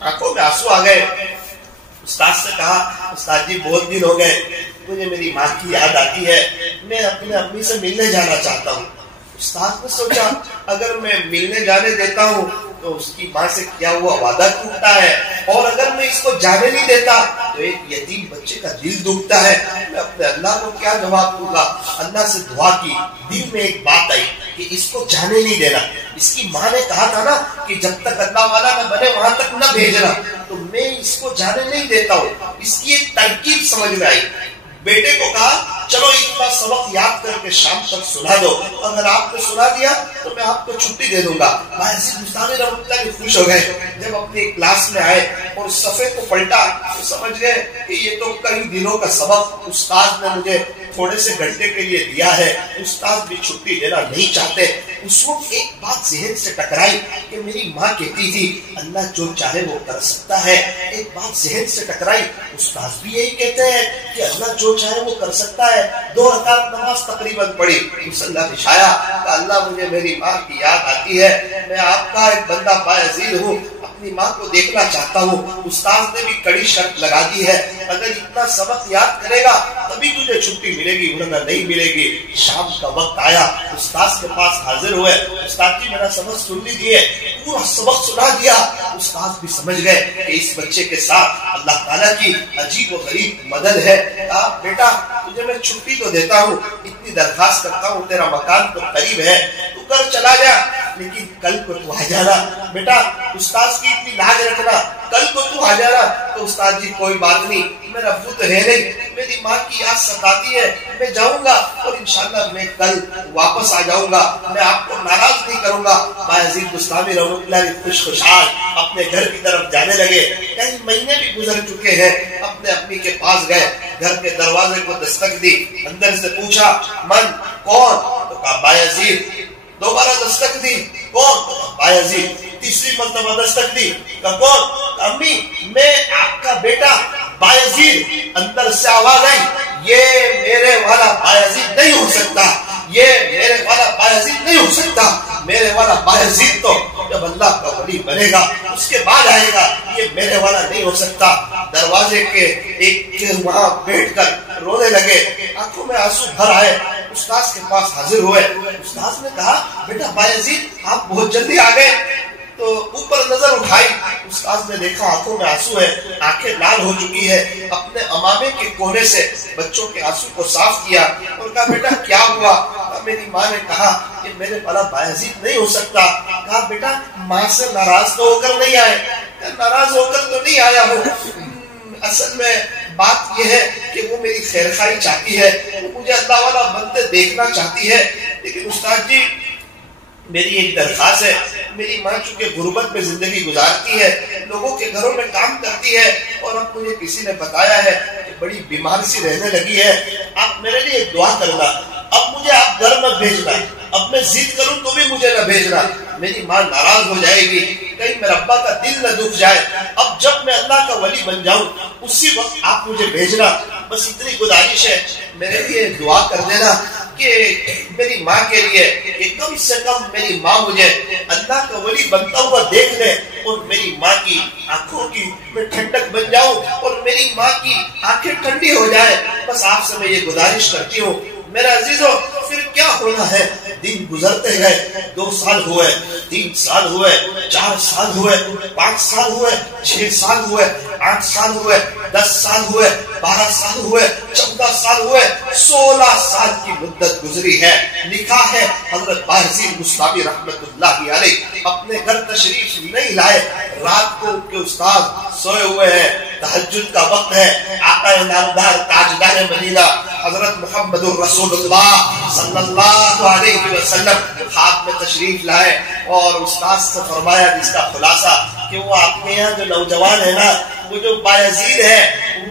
آنکھوں میں آنسو آ گئے. استاد سے کہا استاد جی بہت دن ہو گئے، مجھے میری ماں کی یاد آتی ہے، میں اپنے امی سے ملنے جانا چاہتا ہوں. استاد نے سوچا اگر میں ملنے جانے دیتا ہوں تو اس کی ماں سے کیا ہوا وعدہ ٹوٹتا ہے، اور اگر میں اس کو جانے نہیں دیتا تو ایک یتیم بچے کا دل دکھتا ہے. میں اپنے اللہ کو کیا جواب دوں گا؟ اللہ سے دعا کی. دل میں ایک بات آئی کہ اس کو جانے نہیں دینا. اس کی ماں نے کہا تھا نا کہ جب تک اللہ والا نہ بنے وہاں تک نہ بھیجنا، تو میں اس کو جانے نہیں دیتا ہوں. اس کی ایک ترکیب سمجھ میں آئی. بیٹے کو کہا چلو اتنا سبق یاد کر کے شام تک سنا دو، اگر آپ نے سنا دیا تو میں آپ کو چھٹی دے دوں گا. بایزید بستامی رحمۃ اللہ علیہ خوش ہو گئے. جب اپنی کلاس میں آئے اور صفحے کو پلٹا تو سمجھ گئے کہ یہ تو کئی دنوں کا سبق استاد نے مجھے تھوڑے سے گھنٹے کے لیے دیا ہے، استاد بھی چھٹی دینا نہیں چاہتے. اس وقت ایک بات ذہن سے ٹکرائی کہ میری ماں کہتی تھی اللہ جو چاہے وہ کر سکتا ہے. ایک بات ذہن سے ٹکرائی، استاد بھی یہی کہتے ہیں کہ اللہ جو چاہے وہ کر سکتا ہے. 2 رکعت نماز تقریباً پڑھی، مصلی بچھایا کہ اللہ مجھے میری ماں کی یاد آتی ہے، میں آپ کا ایک بندہ بایزید ہوں، اپنی ماں کو دیکھنا چاہتا ہوں. استاد نے بھی کڑی شرط لگا دی ہے اگر اتنا سبق یاد کرے گا تبھی تجھے چھٹی ملے گی ورنہ نہیں ملے گی. شام کا وقت آیا، استاد کے پاس حاضر ہوئے. استاد جی میرا سبق سن لیجیے. پورا سبق سنا دیا. استاد بھی سمجھ گئے کہ اس بچے کے ساتھ اللہ تعالیٰ کی عجیب و غریب مدد ہے. کہا بیٹا تجھے میں چھٹی تو دیتا ہوں، اتنی درخواست کرتا ہوں، تیرا مکان تو قریب ہے، تو گھر چلا جا، لیکن کل کو تو آ جانا بیٹا، استاذ کی اتنی لاج رکھنا، کل کو تو آ جانا۔ تو استاد جی کوئی بات نہیں، میرا ابو تو ہے نہیں، میری ماں کی یاد ستاتی ہے، میں جاؤں گا اور انشاءاللہ میں کل واپس آ جاؤں گا، میں آپ کو ناراض نہیں کروں گا۔ بایزید بستامی رحمۃ اللہ علیہ خوش خوشحال اپنے گھر کی طرف جانے لگے۔ کئی مہینے بھی گزر چکے ہیں، اپنے اپنی کے پاس گئے، گھر کے دروازے کو دستک دی، اندر سے پوچھا من کون؟ تو کہا بایزید۔ دوبارہ دستک دی، کون؟ بایزید۔ تیسری مرتبہ دستک دی، کہا کون؟ امی میں آپ کا بیٹا بایزید۔ اندر سے آواز آئی، یہ میرے والا بایزید نہیں ہو سکتا، یہ میرے والا بایزید نہیں ہو سکتا، میرے والا بایزید تو جب اللہ کا ولی بنے گا اس کے بعد آئے گا، یہ میرے والا نہیں ہو سکتا۔ دروازے کے ایک وہاں بیٹھ کر رونے لگے، آنکھوں میں آنسو بھر آئے، استاذ کے پاس حاضر ہوئے۔ استاذ نے کہا بیٹا بایزید آپ بہت جلدی آ گئے۔ تو اوپر نظر اٹھائی، استاذ نے دیکھا آنکھوں میں آنسو ہے، آنکھیں لال ہو چکی ہے، اپنے امامے کے کونے سے بچوں کے آنسو کو صاف کیا اور کہا بیٹا کیا ہوا؟ میری ماں نے کہا کہ میرے والا بایزید نہیں ہو سکتا۔ کہا بیٹا ماں سے ناراض تو ہو کر نہیں آئے؟ ناراض ہو کر تو نہیں آیا ہوں، اصل میں بات یہ ہے کہ وہ میری خیر خواہی چاہتی ہے، وہ مجھے اللہ والا بنتے دیکھنا چاہتی ہے۔ لیکن استاد جی میری ایک درخواست ہے، میری ماں چونکہ غربت میں زندگی گزارتی ہے، لوگوں کے گھروں میں کام کرتی ہے، اور اب مجھے کسی نے بتایا ہے کہ بڑی بیمار سی رہنے لگی ہے، آپ میرے لیے ایک دعا کرنا، اب مجھے آپ گھر مت بھیجنا، اب میں ضد کروں تو بھی مجھے نہ بھیجنا، میری ماں ناراض ہو جائے گی، کہیں میرے ابا کا دل نہ دکھ جائے، اب جب میں اللہ کا ولی بن جاؤں اسی وقت آپ مجھے بھیجنا، بس اتنی گزارش ہے، میرے لیے دعا کر دینا کہ میری ماں کے لیے کہ کم سے کم میری ماں مجھے اللہ کا ولی بنتا ہوا دیکھ لے، اور میری ماں کی آنکھوں کی میں ٹھنڈک بن جاؤں اور میری ماں کی آنکھیں ٹھنڈی ہو جائے، بس آپ سے میں یہ گزارش کرتی ہوں۔ میرے عزیزوں پھر کیا ہونا ہے، دن گزرتے گئے، 2 سال ہوئے، 3 سال ہوئے، 4 سال ہوئے، 5 سال ہوئے، 6 سال ہوئے، 8 سال ہوئے، 10 سال ہوئے، 12 سال ہوئے، 14 سال ہوئے، 16 سال کی مدت گزری ہے۔ لکھا ہے حضرت بایزید بستامی رحمت اللہ علیہ اپنے گھر تشریف نہیں لائے، رات کو کے استاد سوئے ہوئے ہیں، تہجد کا وقت ہے، آقا نامدار تاجدار مدینہ حضرت محمد الرسول اللہ صلی اللہ علیہ وسلم خواب میں تشریف لائے اور استاد سے فرمایا جس کا خلاصہ کہ وہ آپ کے یہاں جو نوجوان ہے نا، وہ جو بایزید ہے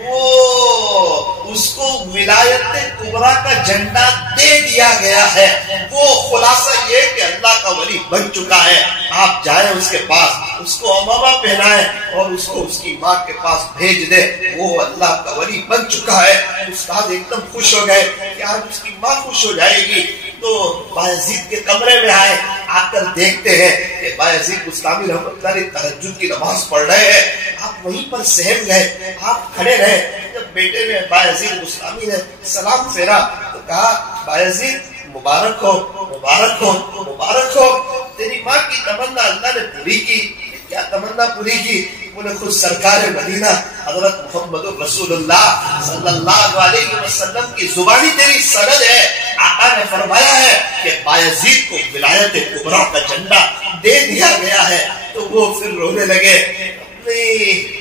وہ اس کو ولایت کبریٰ کا جھنڈا دے دیا گیا ہے، وہ خلاصہ یہ کہ اللہ کا ولی بن چکا ہے، آپ جائیں اس کے پاس، اس کو امامہ پہنائیں اور اس کو اس کی ماں کے پاس بھیج دیں، وہ اللہ کا ولی بن چکا ہے۔ استاد ایک دم خوش ہو گئے کہ آج اس کی ماں خوش ہو جائے گی، تو بایزید کے کمرے میں آئے، آ کر دیکھتے ہیں کہ بایزید بستامی رحمۃ اللہ علیہ تہجد کی نماز پڑھ رہے ہیں، آپ وہیں پر سہم گئے، آپ کھڑے رہے۔ جب بیٹے نے بایزید بستامی نے سلام پھیرا تو کہا بایزید مبارک ہو، مبارک ہو، مبارک ہو، تیری ماں کی تمنا اللہ نے پوری کی۔ کیا تمنا پوری کی؟ انہیں خود سرکار مدینہ حضرت محمد الرسول اللہ صلی اللہ علیہ وسلم کی زبانی تیری سند ہے، آقا نے فرمایا ہے کہ بایزید کو ولایت کبریٰ کا جھنڈا دے دیا گیا ہے۔ تو وہ پھر رونے لگے،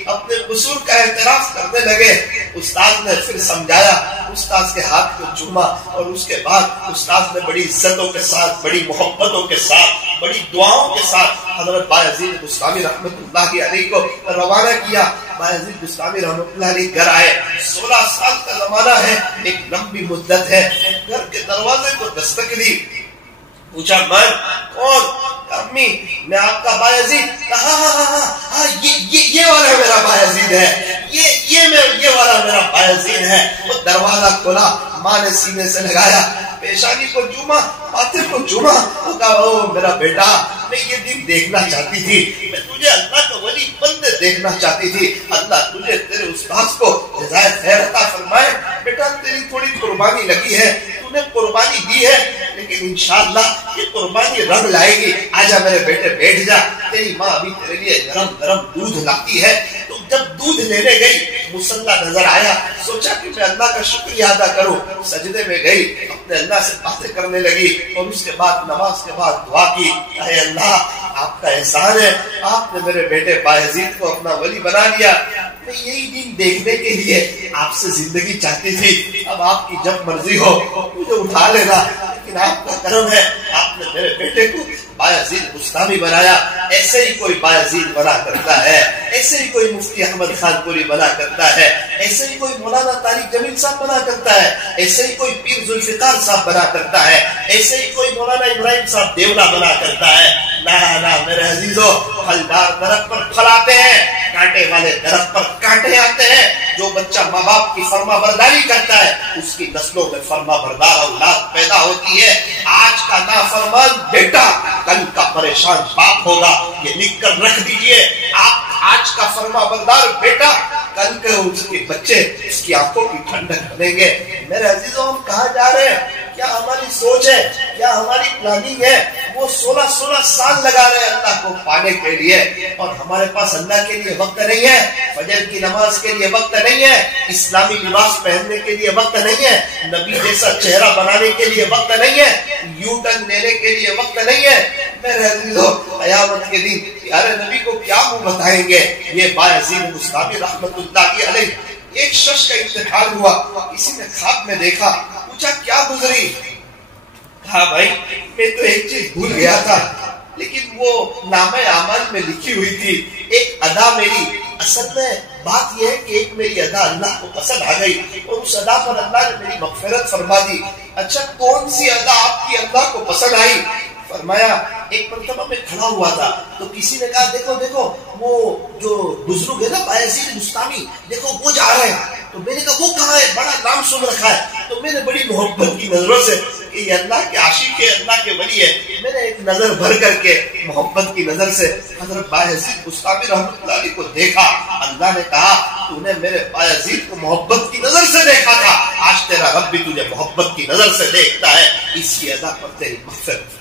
اپنے قصور کا اعتراف کرنے لگے۔ استاد نے پھر سمجھایا، استاد کے ہاتھ کو چوما اور اس کے بعد استاد نے بڑی عزتوں کے ساتھ، بڑی محبتوں کے ساتھ، بڑی دعاؤں کے ساتھ حضرت بایزید بستامی رحمت اللہ علیہ کو روانہ کیا۔ بایزید بستامی رحمت اللہ علیہ گھر آئے، 16 سال کا زمانہ ہے، ایک لمبی مدت ہے۔ گھر کے دروازے کو دستک دی، پوچھا من کون؟ امی میں آپ کا بایزید۔ کہا یہ والا میرا بایزید ہے، یہ والا میرا بایزید ہے۔ وہ دروازہ کھولا، ماں نے سینے سے لگایا، پیشانی کو چوما، ماتھے کو چوما، کہا او میرا بیٹا، میں یہ دن دیکھنا چاہتی تھی، میں تجھے اللہ کا ولی بنتے دیکھنا چاہتی تھی، اللہ تجھے تیرے استاد کو جزائے خیر عطا فرمائے۔ بیٹا تیری تھوڑی قربانی لگی ہے، تو نے قربانی دی ہے، لیکن انشاءاللہ یہ قربانی رنگ لائے گی۔ آجا میرے بیٹے بیٹھ جا، تیری ماں ابھی تیرے لیے گرم گرم دودھ لاتی ہے۔ تو جب دودھ لینے گئی، مصلا نظر آیا, سوچا کہ میں اللہ کا شکریہ ادا کروں, سجدے میں گئی, اپنے اللہ سے باتیں کرنے لگی, اور اس کے بعد نماز کے بعد دعا کی, اے اللہ آپ کا احسان ہے, آپ نے میرے بیٹے بایزید کو اپنا ولی بنا لیا, میں یہی دن دیکھنے کے لیے آپ سے زندگی چاہتی تھی, اب آپ کی جب مرضی ہو مجھے اٹھا لینا, لیکن آپ کا کرم ہے آپ نے میرے بیٹے کو بایزید بستامی بنایا. ایسے ہی کوئی بایزید بنا کرتا ہے, ایسے ہی کوئی مفتی احمد خان پوری بنا کرتا ہے, ایسے ہی کوئی مولانا طارق جمیل صاحب بنا کرتا ہے, ایسے ہی کوئی پیر ذوالفقار صاحب بنا کرتا ہے, ایسے ہی کوئی مولانا ابراہیم صاحب دیولا بنا کرتا ہے. نہ میرے عزیزو, پھلدار درخت پر پھل آتے ہیں, کانٹے والے درخت پر کانٹے آتے ہیں. جو بچہ ماں باپ کی فرما برداری کرتا ہے اس کی نسلوں میں فرما بردار اولاد پیدا ہوتی ہے. آج کا نافرمان بیٹا کل کا پریشان باپ ہوگا, یہ لکھ کر رکھ دیجئے. آپ آج کا فرما بردار بیٹا کل کے اس کے بچے اس کی آنکھوں کی ٹھنڈک بنیں گے. میرے عزیزوں, ہم کہاں جا رہے ہیں؟ کیا ہماری سوچ ہے, کیا ہماری پلاننگ ہے؟ وہ 16 سال لگا رہے ہیں اللہ کو پانے کے لیے, اور ہمارے پاس اللہ کے لیے وقت نہیں ہے, فجر کی نماز کے لیے وقت نہیں ہے, اسلامی لباس پہننے کے لیے وقت نہیں ہے, نبی جیسا چہرہ بنانے کے لیے وقت نہیں ہے, یو ٹرن لینے کے لیے وقت نہیں ہے. میرے عزیزوں, قیامت کے دن پیارے نبی کو کیا منہ بتائیں گے؟ یہ بایزید بستامی رحمت اللہ علیہ, ایک شخص کا انتقال ہوا, کسی نے خواب میں دیکھا, پوچھا کیا گزری؟ کہا بھائی میں تو ایک چیز بھول گیا تھا, لیکن وہ نامہ اعمال میں لکھی ہوئی تھی, ایک ادا میری, اصل میں بات یہ ہے کہ ایک میری ادا اللہ کو پسند آ گئی اور اس ادا پر اللہ نے میری مغفرت فرما دی. اچھا کون سی ادا آپ کی اللہ کو پسند آئی؟ فرمایا ایک مرتبہ میں کھڑا ہوا تھا تو کسی نے کہا دیکھو دیکھو وہ جو بزرگ ہے نا بایزید بستامی, دیکھو وہ جا رہے ہیں. تو میں نے کہا وہ کہاں ہے, بڑا نام سن رکھا ہے. تو میں نے بڑی محبت کی نظروں سے, کہ یہ اللہ کے عاشق ہے, اللہ کے ولی ہے, میں نے ایک نظر بھر کر کے محبت کی نظر سے حضرت بایزید بستامی رحمۃ اللہ علیہ کو دیکھا. اللہ نے کہا تو نے میرے بایزید کو محبت کی نظر سے دیکھا تھا, آج تیرا رب بھی تجھے محبت کی نظر سے دیکھتا ہے, اسی ادا پر تیری مغفرت.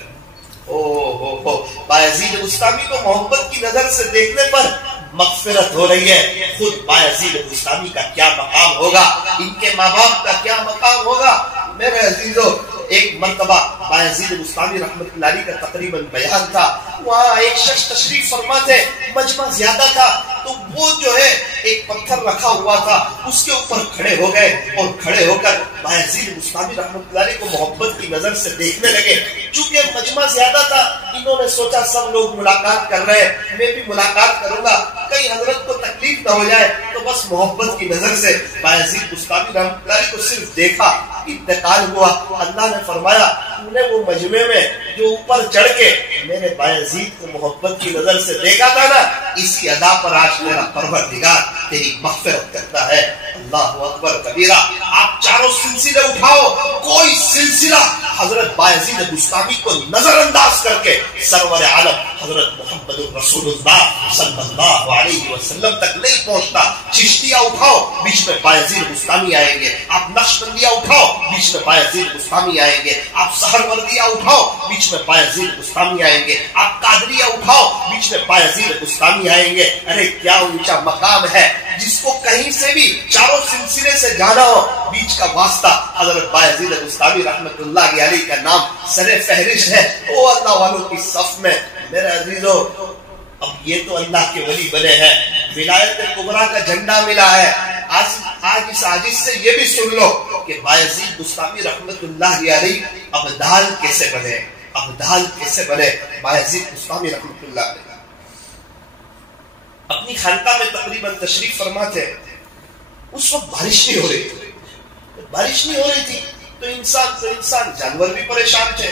بایزید بستامی کو محبت کی نظر سے دیکھنے پر مغفرت ہو رہی ہے. خود بایزید بستامی کا کیا مقام ہوگا, ان کے ماں باپ کا کیا مقام ہوگا؟ میرے عزیزو, ایک مرتبہ بایزید بستامی رحمت اللہ علیہ کا تقریباً بیان تھا, وہاں ایک شخص تشریف فرما تھے, مجمع زیادہ تھا, تو وہ جو ہے ایک پتھر رکھا ہوا تھا اس کے اوپر کھڑے ہو گئے, اور کھڑے ہو کر بایزید بستامی رحمت اللہ علیہ کو محبت کی نظر سے دیکھنے لگے. چونکہ مجمع زیادہ تھا, انہوں نے سوچا سب لوگ ملاقات کر رہے ہیں, میں بھی ملاقات کروں گا, کہیں حضرت کو تکلیف نہ ہو جائے, تو بس محبت کی نظر سے بایزید بستامی رحمت اللہ علیہ کو صرف دیکھا. انتقال ہوا, اللہ نے فرمایا تو نے وہ مجمع میں جو اوپر چڑھ کے میرے بایزید کو محبت کی نظر سے دیکھا تھا نا, اسی ادا پر آج میرا پروردگار تیری مغفرت کرتا ہے. اللہ اکبر کبیرہ. آپ چاروں سلسلے اٹھاؤ, کوئی سلسلہ حضرت بایزید بستامی کو نظر انداز کر کے سرور عالم حضرت محمد رسول اللہ صلی اللہ علیہ وسلم تک نہیں پہنچتا. چشتیہ اٹھاؤ, بیچ میں بایزید بستامی آئیں گے. آپ نقشبندیہ اٹھاؤ, بیچ میں بایزید بستامی آئیں گے. آپ سہروردیہ اٹھاؤ, بیچ میں بایزید بستامی آئیں گے. آپ قادریہ اٹھاؤ, بیچ میں بایزید بستامی آئیں گے. ارے کیا اونچا مقام ہے, جس کو کہیں سے بھی چاروں سلسلے سے جانا ہو, بیچ کا واسطہ حضرت بایزید بستامی رحمت اللہ علیہ کا نام سر فہرست ہے. او اللہ والوں کی صف میں. میرے عزیزو, اب یہ تو اللہ کے ولی بنے ہیں, ولایت کبریٰ کا جھنڈا ملا ہے. آج اس عاجز سے یہ بھی سن لو کہ بایزید بستامی رحمت اللہ علیہ ابدال کیسے بنے, ابدال کیسے بنے. بایزید بستامی رحمت اللہ علیہ اپنی خانقاہ میں تقریباً تشریف فرما تھے. اس وقت بارش نہیں ہو رہی تھی, بارش نہیں ہو رہی تھی تو انسان جانور بھی پریشان تھے,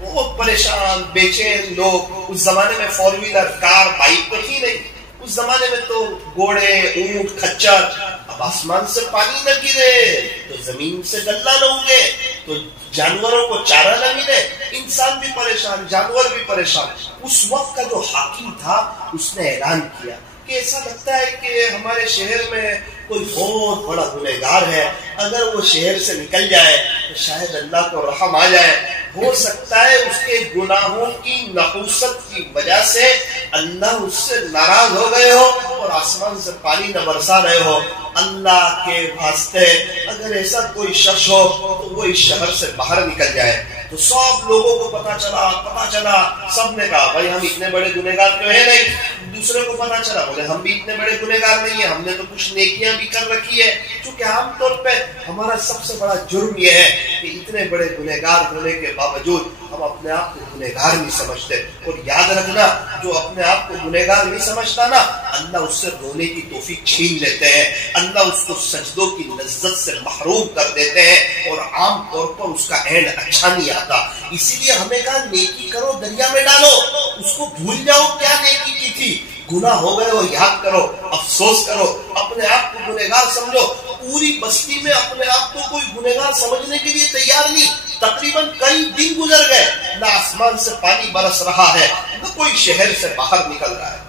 بہت پریشان بے چین لوگ. اس زمانے میں 4 ویلر کار بائک تو تھی نہیں, اس زمانے میں تو گھوڑے اونٹ کھچر. اب آسمان سے پانی نہ گرے تو زمین سے گلہ نہ اگے تو جانوروں کو چارہ نہ ملے, انسان بھی پریشان جانور بھی پریشان. اس وقت کا جو حاکم تھا اس نے اعلان کیا کہ ایسا لگتا ہے کہ ہمارے شہر میں کوئی بہت بڑا گنہگار ہے, اگر وہ شہر سے نکل جائے تو شاید اللہ کو رحم آ جائے. ہو سکتا ہے اس کے گناہوں کی نحوست کی وجہ سے اللہ اس سے ناراض ہو گئے ہو اور آسمان سے پانی نہ برسا رہے ہو، اللہ کے واسطے اگر ایسا کوئی شخص ہو تو وہ اس شہر سے باہر نکل جائے۔ تو سب لوگوں کو پتا چلا، سب نے کہا بھائی ہم اتنے بڑے گنہگار تو ہیں نہیں۔ دوسرے کو پتا چلا، بولے ہم بھی اتنے بڑے گنہگار نہیں ہیں، ہم نے تو کچھ نیکیاں بھی کر رکھی ہے۔ چونکہ عام طور پہ ہمارا سب سے بڑا جرم یہ ہے کہ اتنے بڑے گنہگار ہونے کے باوجود ہم اپنے آپ کو گنہگار نہیں سمجھتے۔ اور یاد رکھنا، جو اپنے آپ کو گنہگار نہیں سمجھتا نا، اللہ اس سے رونے کی توفیق چھین لیتے ہیں، اللہ اس کو سجدوں کی لذت سے محروم کر دیتے ہیں، اور عام طور پر اس کا اینڈ اچھا نہیں آتا۔ اسی لیے ہمیں کہا نیکی کرو دریا میں ڈالو، اس کو بھول جاؤ کیا نیکی کی تھی، گناہ ہو گئے وہ یاد کرو، افسوس کرو، اپنے آپ کو گنہگار سمجھو۔ پوری بستی میں اپنے آپ کو کوئی گنہگار سمجھنے کے لیے تیار نہیں۔ تقریباً کئی دن گزر گئے، نہ آسمان سے پانی برس رہا ہے، نہ کوئی شہر سے باہر نکل رہا ہے۔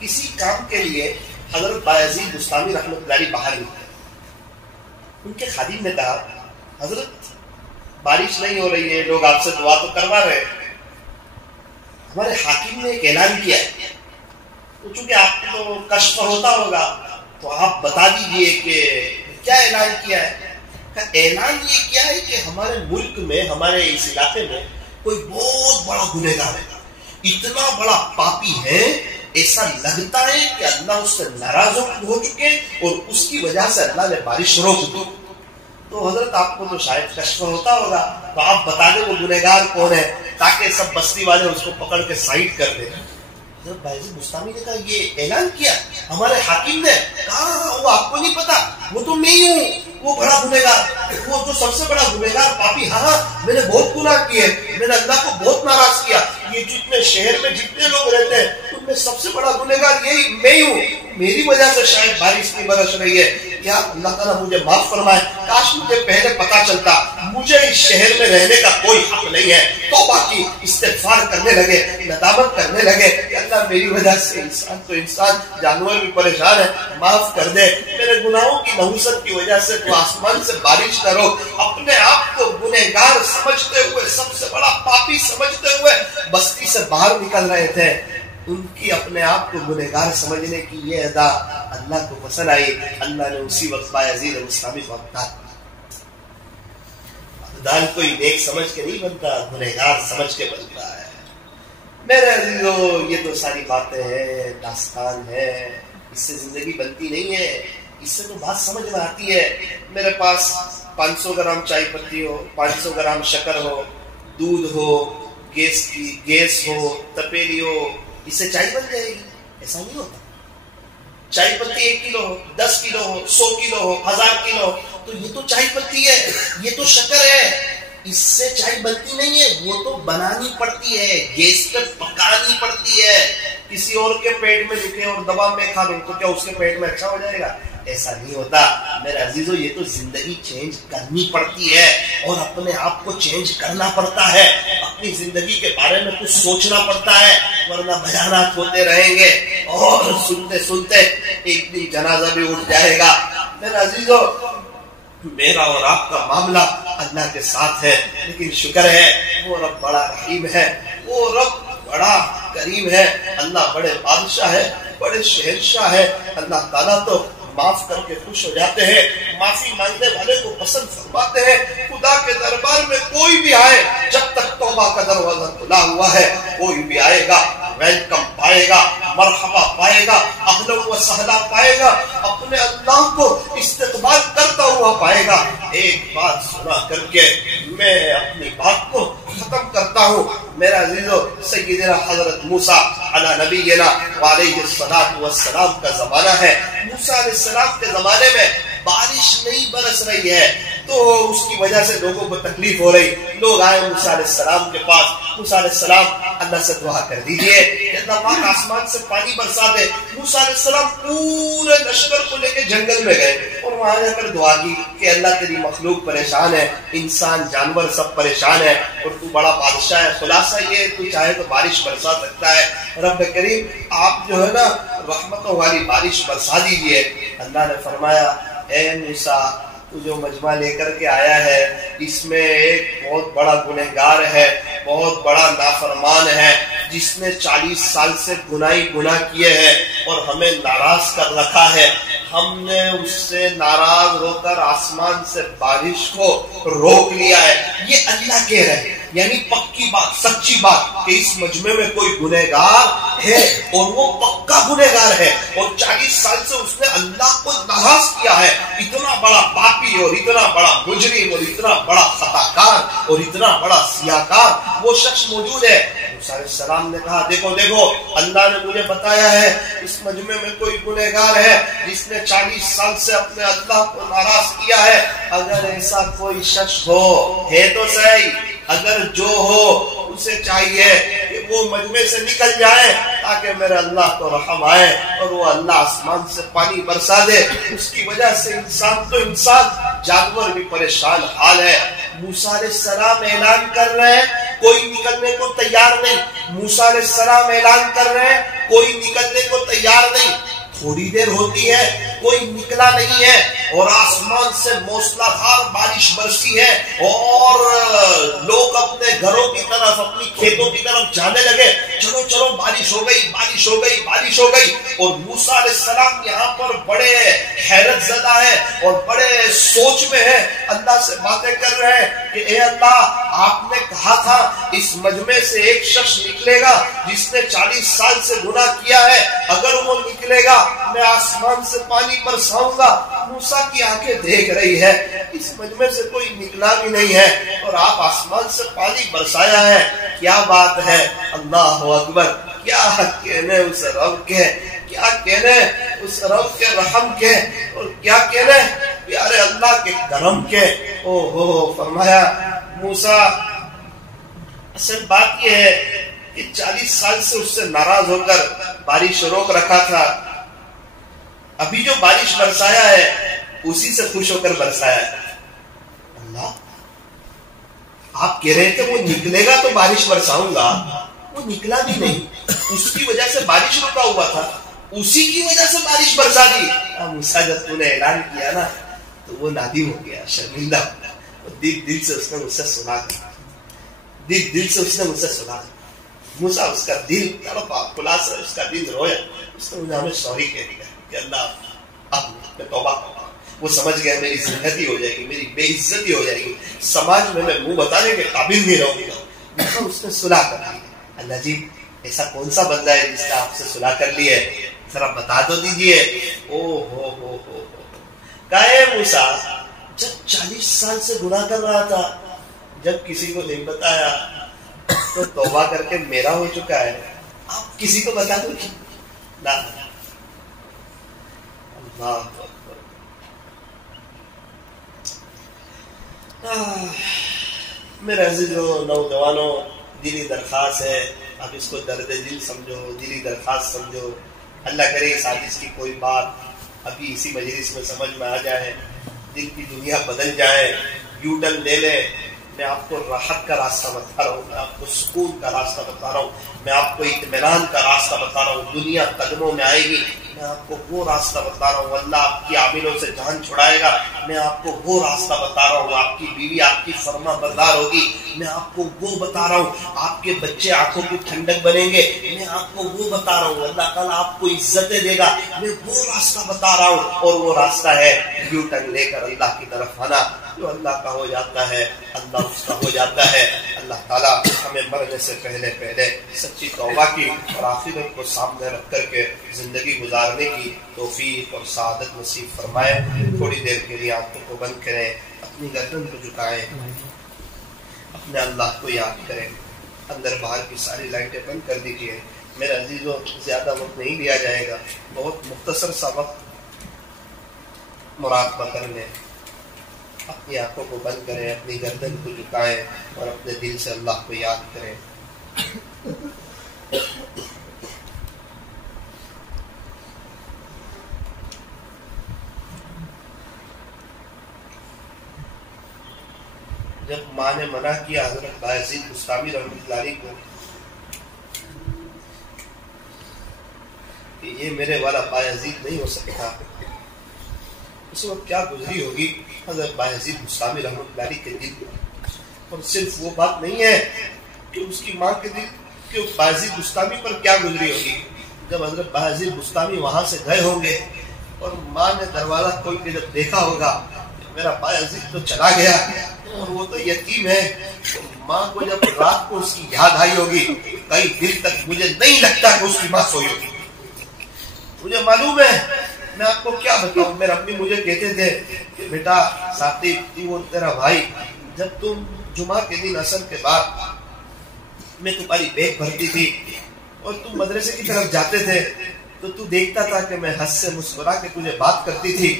کسی کام کے لیے حضرت بایزید بستامی رحمۃ اللہ علیہ باہر نکلے، ان کے خادم نے کہا حضرت بارش نہیں ہو رہی ہے، لوگ آپ سے دعا تو کروا رہے ہیں، ہمارے حاکم نے ایک اعلان کیا ہے، تو چونکہ آپ کو تو کشف ہوتا ہوگا تو آپ بتا دیجئے کہ کیا اعلان کیا ہے۔ اعلان یہ کیا ہے کہ ہمارے ملک میں، ہمارے اس علاقے میں کوئی بہت بڑا گنہگار ہے، اتنا بڑا پاپی ہے، ایسا لگتا ہے کہ اللہ اس سے ناراض ہو چکے اور اس کی وجہ سے اللہ نے بارش روک دی۔ تو حضرت آپ کو تو شاید کشف ہوتا ہوگا، تو آپ بتا دیں وہ گنہگار کون ہے، تاکہ سب بستی والے اس کو پکڑ کے سائڈ کر دیں۔ حضرت بایزید بستامی نے کہا یہ اعلان کیا ہمارے حاکم نے؟ کہا وہ آپ کو نہیں پتا، وہ تو میں ہی ہوں، وہ بڑا گنہگار، وہ جو سب سے بڑا گنہگار پاپی۔ ہاں میں نے بہت گناہ کیے، میں نے اللہ کو بہت ناراض کیا، یہ جتنے شہر میں جتنے لوگ رہتے ہیں ان میں سب سے بڑا گنہگار یہی میں ہی ہوں، میری وجہ سے شاید بارش نہیں برس رہی ہے، یا اللہ تعالیٰ مجھے معاف فرمائے، کاش مجھے پہلے پتا چلتا، مجھے اس شہر میں رہنے کا کوئی حق نہیں ہے۔ توبہ کی، استغفار کرنے لگے، ندامت کرنے لگے کہ اللہ میری وجہ سے انسان تو انسان، جانور بھی پریشان ہے، معاف کر دے، میرے گناہوں کی نحوست کی وجہ سے تو آسمان سے بارش کرو۔ اپنے آپ کو گنہگار سمجھتے ہوئے، سب سے بڑا پاپی سمجھتے ہوئے بستی سے باہر نکل رہے تھے۔ ان کی اپنے آپ کو گنہگار سمجھنے کی یہ ادا اللہ کو پسند آئی، اللہ نے اسی وقت بایزید بستامی کو دال کوئی نیک سمجھ کے نہیں بنتا، گنہگار سمجھ کے بنتا ہے۔ میرے عزیزو، یہ تو ساری باتیں ہیں، داستان ہے، اس سے زندگی بنتی نہیں ہے، اس سے تو بات سمجھ میں آتی ہے۔ میرے پاس 500 گرام چائے پتی ہو، 500 گرام شکر ہو، دودھ ہو، گیس ہو، تپیلی ہو، اس سے چائے بن جائے گی؟ ایسا نہیں ہوتا۔ چائے پتی 1 کلو ہو، 10 کلو ہو، 100 کلو ہو، 1000 کلو ہو، تو یہ تو چائے پتی ہے، یہ تو شکر ہے، اس سے چائے بنتی نہیں ہے، وہ تو بنانی پڑتی ہے، گیس پہ پکانی پڑتی ہے۔ کسی اور کے پیٹ میں لکھے اور دبا میں کھا لوں تو کیا اس کے پیٹ میں اچھا ہو جائے گا؟ ایسا نہیں ہوتا میرے عزیزو، یہ تو زندگی چینج کرنی پڑتی ہے اور اپنے آپ کو چینج کرنا پڑتا ہے، اپنی زندگی کے بارے میں کچھ سوچنا پڑتا ہے، ورنہ بیانات ہوتے رہیں گے اور سنتے سنتے ایک دن جنازہ بھی اٹھ جائے گا۔ میرے عزیزو، میرا اور آپ کا معاملہ اللہ کے ساتھ ہے، لیکن شکر ہے وہ رب بڑا رحیم ہے، وہ رب بڑا کریم ہے، اللہ بڑے بادشاہ ہے، بڑے شہنشاہ ہے۔ اللہ تعالیٰ تو معاف کر کے خوش ہو جاتے ہیں، معافی مانگنے والے کو پسند فرماتے ہیں۔ خدا کے دربار میں کوئی بھی آئے، جب تک توبہ کا دروازہ کھلا ہوا ہے، کوئی بھی آئے گا ویلکم پائے گا، مرحبا پائے گا، اہلا و سہلا پائے گا، اپنے اللہ کو استقبال کرتا ہوا پائے گا۔ ایک بات سنا کر کے میں اپنی بات کو ختم کرتا ہوں۔ میرا عزیزو، سیدنا حضرت موسیٰ علی نبینا وعلیہ الصلاۃ والسلام کا زمانہ ہے۔ موسیٰ علیہ السلام کے زمانے میں بارش نہیں برس رہی ہے، تو اس کی وجہ سے لوگوں کو تکلیف ہو رہی۔ لوگ آئے موسیٰ علیہ السلام کے پاس، موسیٰ علیہ السلام اللہ سے دعا کر دیجئے کہ اللہ پاک آسمان سے پانی برسا دے۔ موسیٰ علیہ السلام پورے لشکر کو لے کے جنگل میں گئے اور وہاں جا کر دعا کی کہ اللہ تیری مخلوق پریشان ہے، انسان جانور سب پریشان ہے، اور تو بڑا بادشاہ ہے، خلاصہ یہ تو چاہے تو بارش برسا سکتا ہے۔ رب کریم آپ جو ہے نا رحمتوں والی بارش برسا دیجئے۔ اللہ نے فرمایا اے موسیٰ، تو جو مجمع لے کر کے آیا ہے اس میں ایک بہت بڑا گنہگار ہے، بہت بڑا نافرمان ہے، جس نے 40 سال سے گناہ کیے ہیں اور ہمیں ناراض کر رکھا ہے. ہم نے اس سے ناراض ہو کر آسمان سے بارش کو روک لیا ہے. یہ اللہ کہہ رہے ہیں، یعنی پکی بات، سچی بات کہ اس مجمع میں کوئی گنہگار ہے اور وہ پکا گنہگار ہے، اور 40 سال سے اس نے اللہ کو ناراض کیا ہے. اتنا بڑا پاپی اور اتنا بڑا مجرم اور اتنا بڑا خطاکار اور اتنا بڑا سیاہکار وہ شخص موجود ہے. موسیٰ علیہ السلام نے کہا دیکھو اللہ نے مجھے بتایا ہے اس مجمع میں کوئی گنہگار ہے جس نے 40 سال سے اپنے اللہ کو ناراض کیا ہے. اگر ایسا کوئی شخص ہو ہے تو صحیح، اگر جو ہو اسے چاہیے کہ وہ مجمع سے نکل جائے تاکہ میرے اللہ کو رحم آئے اور وہ اللہ آسمان سے پانی برسا دے. اس کی وجہ سے انسان جانور بھی پریشان حال ہے. موسیٰ علیہ السلام اعلان کر رہے ہیں کوئی نکلنے کو تیار نہیں. موسیٰ علیہ السلام اعلان کر رہے ہیں کوئی نکلنے کو تیار نہیں. تھوڑی دیر ہوتی ہے کوئی نکلا نہیں ہے اور آسمان سے موسلادھار بارش برسی ہے اور لوگ اپنے گھروں کی طرف، اپنی کھیتوں کی طرف جانے لگے. چلو بارش ہو گئی. اور موسیٰ علیہ السلام یہاں پر بڑے حیرت زدہ ہے اور بڑے سوچ میں ہے، اللہ سے باتیں کر رہے ہیں کہ اے اللہ، آپ نے کہا تھا اس مجمع سے ایک شخص نکلے گا جس نے 40 سال سے گناہ کیا ہے، اگر وہ نکلے گا میں آسمان سے پانی برساؤں گا. موسیٰ کی آنکھیں دیکھ رہی ہے اس مجمع سے کوئی نکلا بھی نہیں ہے اور آپ آسمان سے پانی برسایا ہے. کیا بات ہے، اللہ اکبر. کیا کہنے اس رب کے، کیا کہنے اس رب کے رحم کے، اور کیا کہنے پیارے اللہ کے کرم کے. فرمایا موسیٰ، اصل بات یہ ہے کہ 40 سال سے اس سے ناراض ہو کر بارش روک رکھا تھا، ابھی جو بارش برسایا ہے اسی سے خوش ہو کر برسایا ہے. اللہ، آپ کہہ رہے تھے وہ نکلے گا تو بارش برساؤں گا، وہ نکلا بھی نہیں، اس کی وجہ سے بارش رکا ہوا تھا، اسی کی وجہ سے بارش برسا دی. موسیٰ جب تو نے اعلان کیا نا تو وہ نادم ہو گیا، شرمندہ ہو گیا. دل سے اس نے مجھ سے سنا دیا، دل سے اس نے مجھ سے سنا دیا. موسیٰ اس کا دل کھلا سے اس کا دل رویا. اس نے مجھے ہمیں سوری کہہ دیا کہ اللہ اب میں توبہ کروں. وہ سمجھ گیا میری زندگی ہو جائے گی، میری بے عزتی ہو جائے گی، سماج میں منہ بتانے کے قابل نہیں رہوں گا. اس نے صلح کر لی. اللہ جی، ایسا کون سا بندہ ہے جس نے آپ سے صلح کر لی ہے، ذرا بتا تو دیجئے. کہے موسیٰ، جب 40 سال سے گناہ کر رہا تھا، جب کسی کو نہیں بتایا تو توبہ کر کے میرا ہو چکا ہے، آپ کسی کو بتا دو کہ نہ. میرے عزیزو نوجوانوں، دلی درخواست ہے، اب اس کو درد دل سمجھو، دلی درخواست سمجھو. اللہ کرے اس حدیث کی کوئی بات ابھی اسی مجلس میں سمجھ میں آ جائے، دل کی دنیا بدل جائے، یو ٹرن لے لے. میں آپ کو راحت کا راستہ بتا رہا ہوں، میں آپ کو سکون کا راستہ بتا رہا ہوں، میں آپ کو اطمینان کا راستہ بتا رہا ہوں. دنیا قدموں میں آئے گی، میں آپ کو وہ راستہ بتا رہا ہوں. اللہ آپ کی عاملوں سے جان چھڑائے گا، میں آپ کو وہ راستہ بتا رہا ہوں. آپ کی بیوی آپ کی فرما بردار ہوگی، میں آپ کو وہ بتا رہا ہوں. آپ کے بچے آنکھوں کی ٹھنڈک بنیں گے، میں آپ کو وہ بتا رہا ہوں. اللہ تعالیٰ آپ کو عزتیں دے گا، میں وہ راستہ بتا رہا ہوں. اور وہ راستہ ہے یو ٹرن لے کر اللہ کی طرف آنا. جو اللہ کا ہو جاتا ہے اللہ اس کا ہو جاتا ہے. اللہ تعالیٰ ہمیں مرنے سے پہلے سچی توبہ کی اور آخرت کو سامنے رکھ کر کے زندگی گزارنے کی توفیق اور سعادت نصیب فرمائے. تھوڑی دیر کے لیے آنکھوں کو بند کریں، اپنی گردن کو جھکائیں، اپنے اللہ کو یاد کریں. اندر باہر کی ساری لائٹیں بند کر دیجیے. میرے عزیزوں، زیادہ وقت نہیں لیا جائے گا، بہت مختصر سا وقت مراقبہ کر لیں. اپنی آنکھوں کو بند کریں، اپنی گردن کو جھکائیں اور اپنے دل سے اللہ کو یاد کریں. جب ماں نے منع کیا حضرت بایزید بستامی رحمۃ اللہ علیہ کو کہ یہ میرے والا بایزید نہیں ہو سکتا، اس وقت کیا گزری ہوگی حضرت بایزید بستامی رحمۃ اللہ علیہ کے دل. اور صرف وہ بات نہیں ہے کہ اس کی ماں کے دل کے باجی بستامی پر کیا گزری ہوگی جب حضرت باجی بستامی وہاں سے گئے ہوں گے اور ماں نے دروازہ کھول کے جب دیکھا ہوگا میرا باجی تو چلا گیا اور وہ تو یتیم ہے، تو ماں کو جب رات کو اس کی یاد آئی ہوگی کئی دن تک مجھے نہیں لگتا کہ اس کی ماں سوئی ہوگی. مجھے معلوم ہے، میں آپ کو کیا بتاؤں، میرے امی مجھے کہتے تھے کہ بیٹا ثاقب وہ تیرا بھائی جب تم جمعہ کے دن عصر کے بعد میں تمہاری بیگ بھرتی تھی اور تم مدرسے کی طرف جاتے تھے تو تو دیکھتا تھا کہ میں ہنس سے مسکرا کے تجھے بات کرتی تھی،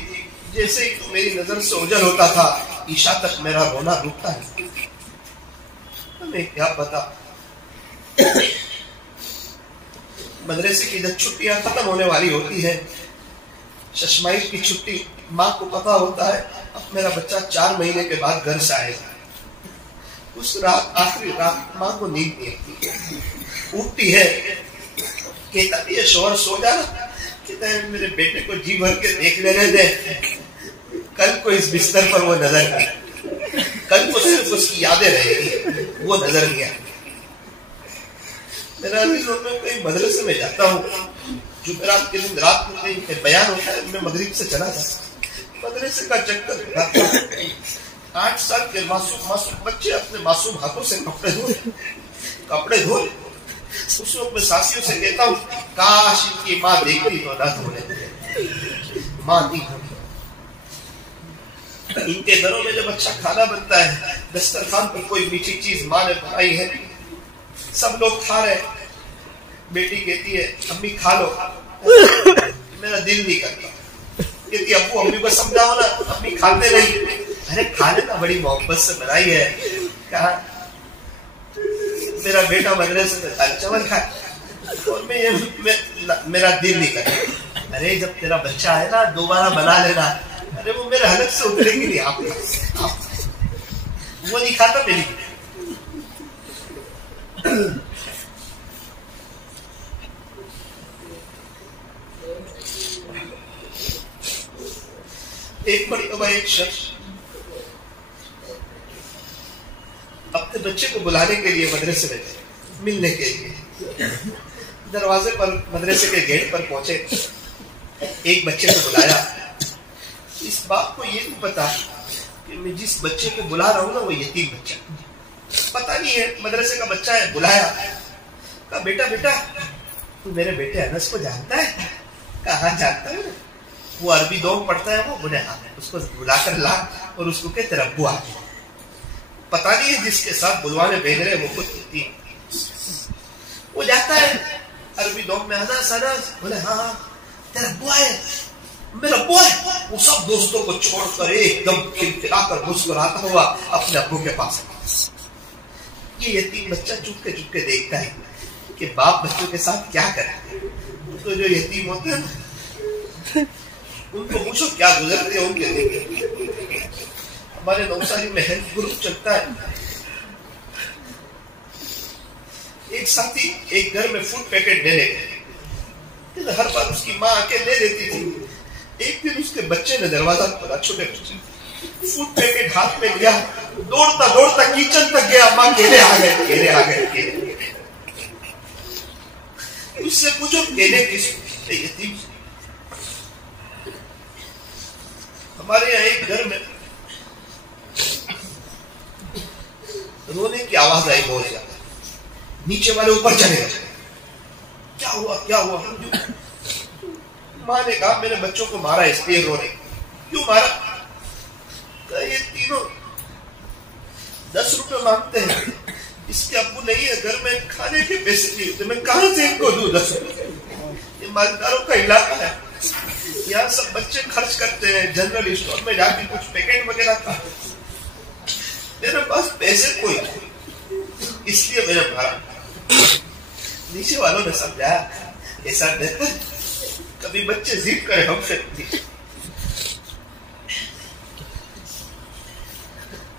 جیسے ہی تو میری نظر سے اوجھل ہوتا تھا عشاء تک میرا رونا رکتا ہے. میں کیا پتا مدرسے کی جب چھٹیاں ختم ہونے والی ہوتی ہے، ششمائی کی چھٹی، ماں کو پتا ہوتا ہے اب میرا بچہ 4 مہینے کے بعد گھر سے آئے گا. اس رات آخری رات ماں کو نیند نہیں آتی، اٹھتی ہے کہتا یہ شوہر سو جانا، کہتا ہے میرے بیٹے کو جی بھر کے دیکھ لینے دے، کل کو اس بستر پر وہ نظر نہیں، کل کو صرف اس کی یادیں رہے گی، وہ نظر نہیں آئے. میرا عزیزوں میں کہیں مدرسے میں جاتا ہوں، جمعرات کے دن رات میں کہیں بیان ہوتا ہے، میں مغرب سے چلا جاتا مدرسے کا چکر لگاتا ہوں. 8 سال کے معصوم بچے اپنے معصوم ہاتھوں سے کپڑے دھو لے. اس وقت میں ساسیوں سے کہتا ہوں کاش ان کی ماں دیکھتی تو نہ دھونے، ماں نہیں دھونے. ان کے گھروں میں جب اچھا کھانا بنتا ہے، دسترخوان پر کوئی میٹھی چیز ماں نے بنائی ہے، سب لوگ کھا رہے، بیٹی کہتی ہے امی کھا لو، میرا دل نہیں کرتا. کہتی ابو امی کو سمجھاؤ نا، امی کھاتے نہیں. ارے کھانے کا بڑی محبت سے بنائی ہے. کہا میرا بیٹا مدرسے میں دال چاول کھائے اور میرا دل نہیں کرتا. ارے جب تیرا بچہ ہے نا دوبارہ بنا لینا. ارے وہ میرے حلق سے اترے گی نہیں، آپ وہ نہیں کھاتا میری. ایک مرتبہ ایک شخص اپنے بچے کو بلانے کے لیے مدرسے میں ملنے کے لیے دروازے پر مدرسے کے گیٹ پر پہنچے. ایک بچے کو بلایا. اس بات کو یہ نہیں پتا کہ میں جس بچے کو بلا رہا ہوں نا وہ یتیم بچہ، پتا نہیں ہے مدرسے کا بچہ ہے. بلایا، کہا بیٹا تو میرے بیٹے انس کو جانتا ہے؟ کہاں جانتا ہے؟ وہ عربی دوم پڑھتا ہے، وہ بولے ہاں. اس کو بلا کر لا اور اس کو کہ تیرا ابو آ گیا. پتا نہیں ہے جس کے ساتھ بلوانے بھیج رہے وہ خود یتیم. وہ جاتا ہے عربی دوم میں، انس بولے ہاں تیرا ابو آئے، میرا ابو ہے. وہ سب دوستوں کو چھوڑ کر ایک دم کھلکھلا کر مسکراتا ہوا اپنے ابو کے پاس. یہ یتیم بچہ چپ کے دیکھتا ہے کہ باپ بچوں کے ساتھ کیا کرے. تو جو یتیم ہوتے ہیں ان کو پوچھو کیا گزرتے ہیں ان کے دیکھے. ہمارے نوساری میں ہیلتھ گروپ چلتا ہے. ایک ساتھی ایک گھر میں فوڈ پیکٹ دینے گئے، ہر بار اس کی ماں آ کے لے لیتی تھی. ایک دن اس کے بچے نے دروازہ کھولا، چھوٹے بچے، فوڈ پیکٹ ہاتھ میں لیا، دوڑتا کچن تک گیا. ماں کیلے آ گئے. اس سے پوچھو کیلے کس یتیم. ہمارے یہاں ایک گھر میں رونے کی آواز آئی بہت زیادہ. نیچے والے اوپر چلے گئے. کیا ہوا؟ ماں نے کہا میرے بچوں کو مارا اس لیے رو رہے. کیوں مارا؟ کہا یہ تینوں 10 روپے مانگتے ہیں، اس کے ابو نہیں ہے گھر میں، کھانے کے پیسے نہیں ہوتے، میں کہاں سے ان کو دوں 10 روپے؟ یہ مالداروں کا علاقہ ہے، یہاں سب بچے خرچ کرتے ہیں، جنرل اسٹور میں جا کے کچھ پیکٹ وغیرہ کا. میرے پاس پیسے کوئی نہیں، اس لیے میں نے مارا. نیچے والوں نے سمجھایا ایسا بہتر کبھی بچے ضد کرے ہم سے.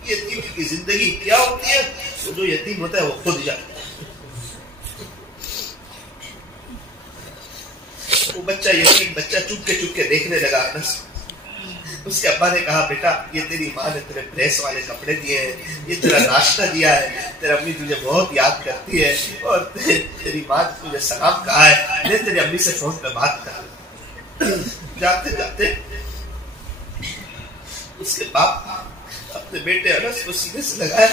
یتیم کی زندگی کیا ہوتی ہے؟ جو یتیم ہوتا ہے وہ خود جاتا ہے. وہ بچہ یتیم بچہ چپ کے دیکھنے لگا. اس کے ابا نے کہا بیٹا یہ تیری ماں نے تیرے پریس والے کپڑے دیے ہیں، یہ تیرا ناشتہ دیا ہے، تیری امی تجھے بہت یاد کرتی ہے اور تیری ماں نے تجھے سلام کہا ہے، لے تیری امی سے فون پہ بات کر۔ جاتے جاتے اس کے باپ اپنے بیٹے انس کو سینے سے لگایا،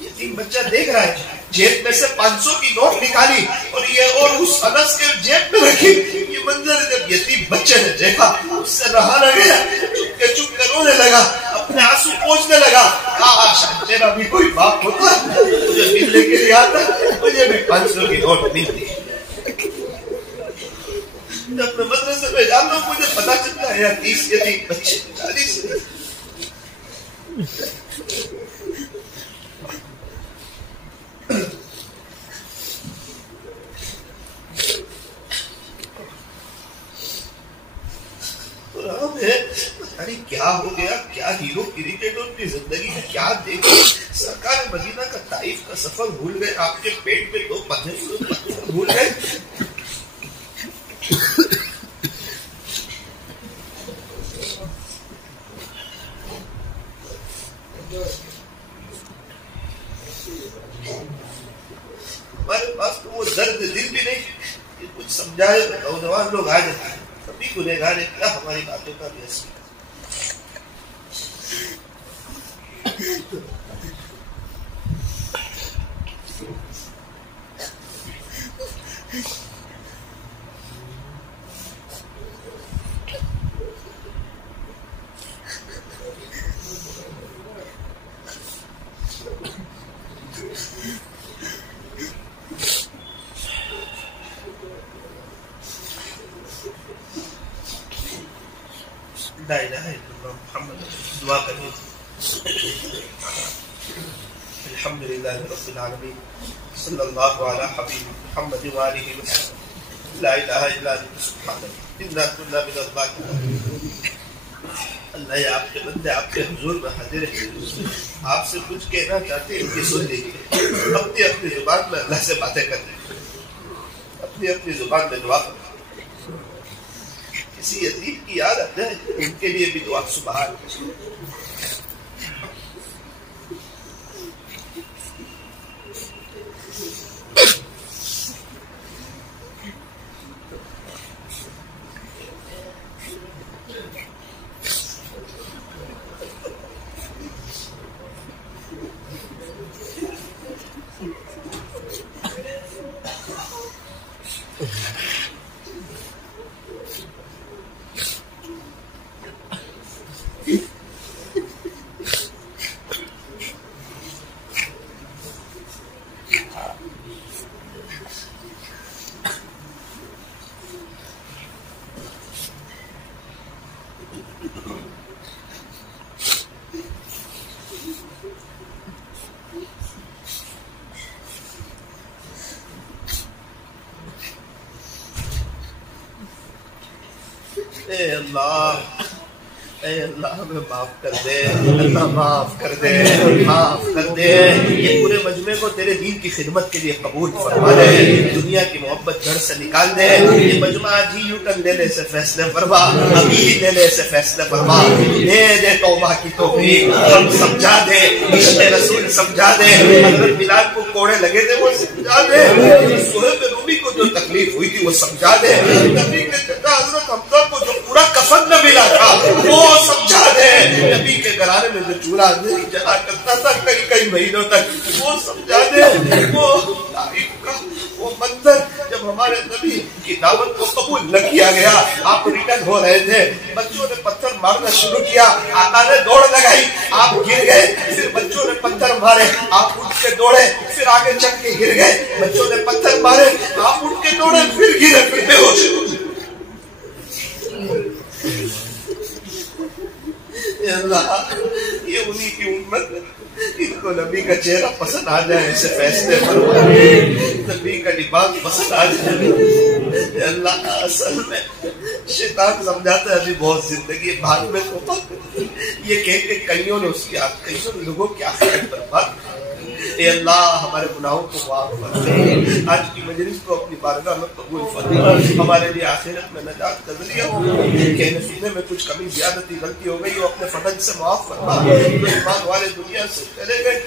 یتیم بچہ دیکھ رہا ہے، جیب میں سے 500 کی نوٹ نکالی اور یہ اور اس انس کے جیب میں رکھی۔ یہ منظر جب یتیم بچے نے دیکھا اس سے رہا نہ گیا، چپ کر رونے لگا، اپنے آنسو پوچھنے لگا، کاش تیرا بھی کوئی باپ ہوتا مجھے ملنے کے لیے آتا، مجھے بھی 500 کی نوٹ ملتی۔ جب میں مدرسے میں جاتا ہوں مجھے پتا چلتا ہے 30 یتیم بچے 40 کیا ہو گیا، کیا ہیرو کرکٹ اور کی زندگی ہے، کیا دیکھو سرکار مدینہ کا طائف کا سفر بھول گئے، آپ کے پیٹ میں 2 پتھر بھول گئے۔ ہمارے پاس تو وہ درد دل بھی نہیں کہ کچھ سمجھائے، نوجوان لوگ آ جاتے ہیں سبھی گنہگار ہیں، کیا ہماری باتوں کا بھی اثر۔ لا الہ الا اللہ محمد دعا کریں۔ الحمدللہ رب العالمین صلی اللہ علی حبیب محمد وآلہ وسلم۔ لا الہ الا انت سبحانک انا کنا من الظالمین۔ اللہ یہ آپ کے بندے آپ کے حضور میں حاضر ہیں، آپ سے کچھ کہنا چاہتے ہیں ان کی سن لیجیے، اپنی اپنی زبان میں اللہ سے باتیں کریں، اپنی اپنی زبان میں دعا کریں۔ کسی یتیم کی یاد آ جائے ان کے لیے بھی دعا سبحان اے اللہ ہمیں معاف کر دے، اللہ معاف کر دے، معاف کر دے۔ یہ پورے مجمع کو تیرے دین کی خدمت کے لیے قبول فرما دے، دنیا کی محبت گھر سے نکال دے۔ یہ مجمع آج ہی یوٹن لینے سے فیصلے فرما، ابھی ہی لینے سے فیصلے فرما، دے دے توبہ کی توفیق، ہم سمجھا دے، عشق رسول سمجھا دے، حضرت بلال کو کوڑے لگے تھے وہ سمجھا دے، صہیب رومی کو جو تکلیف ہوئی تھی وہ سمجھا دے، نبی کے چچا حضرت حمزہ کو جو پورا کفن نہ ملا تھا وہ سمجھا دے، نبی کے گھرانے میں جو چولہا نہیں جلا کرتا تھا کئی کئی مہینوں تک وہ سمجھا دے، وہ طائف کا وہ منظر جب ہمارے نبی کی دعوت کو قبول نہ کیا گیا، آپ ریٹرن ہو رہے تھے، بچوں نے پتھر مارنا شروع کیا، آقا نے دوڑ لگائی، آپ گر گئے، پھر بچوں نے پتھر مارے، آپ اٹھ کے دوڑے، پھر آگے چل کے گر گئے، بچوں نے پتھر مارے، آپ اٹھ کے دوڑے، پھر گرے، پھر بے ہوش ہو گئے۔ اللہ یہ انہی کی امت ہے، ان کو نبی کا چہرہ پسند آ جائے، ایسے فیصلے فرما، نبی کا لباس پسند آ جائے۔ اللہ اصل میں شیطان سمجھاتا ہے ابھی بہت زندگی بعد میں توبہ، یہ کہہ کے کئیوں نے اس کی کئیوں لوگوں کی آخرت برباد۔ اے اللہ ہمارے گناہوں کو معاف فرما، آج کی مجلس کو اپنی بارگاہ میں قبول فرما، ہمارے لیے آخرت میں نجات کا ذریعہ ہو، کہنے سننے میں کچھ کمی زیادتی غلطی ہو گئی ہو اپنے فضل سے معاف فرما، جو ایمان والے دنیا سے چلے گئے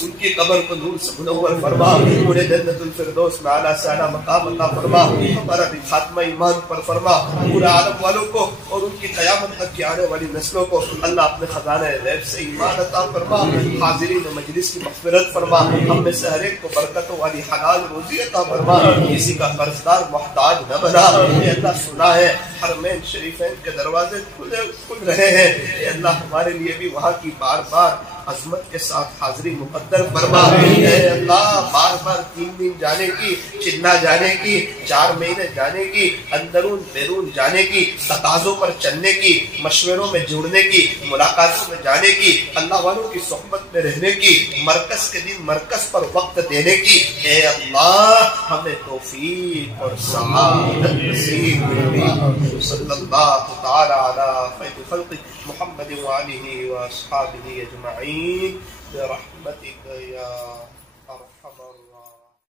ان کی قبر کو نور سے منور فرما، انہیں جنت الفردوس میں اعلیٰ سے اعلیٰ مقام عطا فرما، ہمارا بھی خاتمہ ایمان پر فرما، پورے عالم والوں کو اور ان کی قیامت تک کی آنے والی نسلوں کو اللہ اپنے خزانہ غیب سے ایمان عطا فرما، حاضرین مجلس کی مغفرت فرما، ہم میں سے ہر ایک کو برکتوں والی حلال روزی عطا فرما، کسی کا قرضدار محتاج نہ بنا، اے اللہ سنا ہے حرمین شریفین کے دروازے کھل رہے ہیں، اے اللہ ہمارے لیے بھی وہاں کی بار بار عظمت کے ساتھ حاضری مقدر فرما، اے اللہ بار بار 3 دن جانے کی، چلنا جانے کی، 4 مہینے جانے کی، اندرون بیرون جانے کی، تقاضوں پر چلنے کی، مشوروں میں جڑنے کی، ملاقاتوں میں جانے کی، اللہ والوں کی صحبت میں رہنے کی، مرکز کے دن مرکز پر وقت دینے کی، اے اللہ ہمیں توفیق اور سعادت نصیب فرما، صلی اللہ تعالی علی خیر خلق محمد وآلہ واصحابہ اجمعین برحمتک یا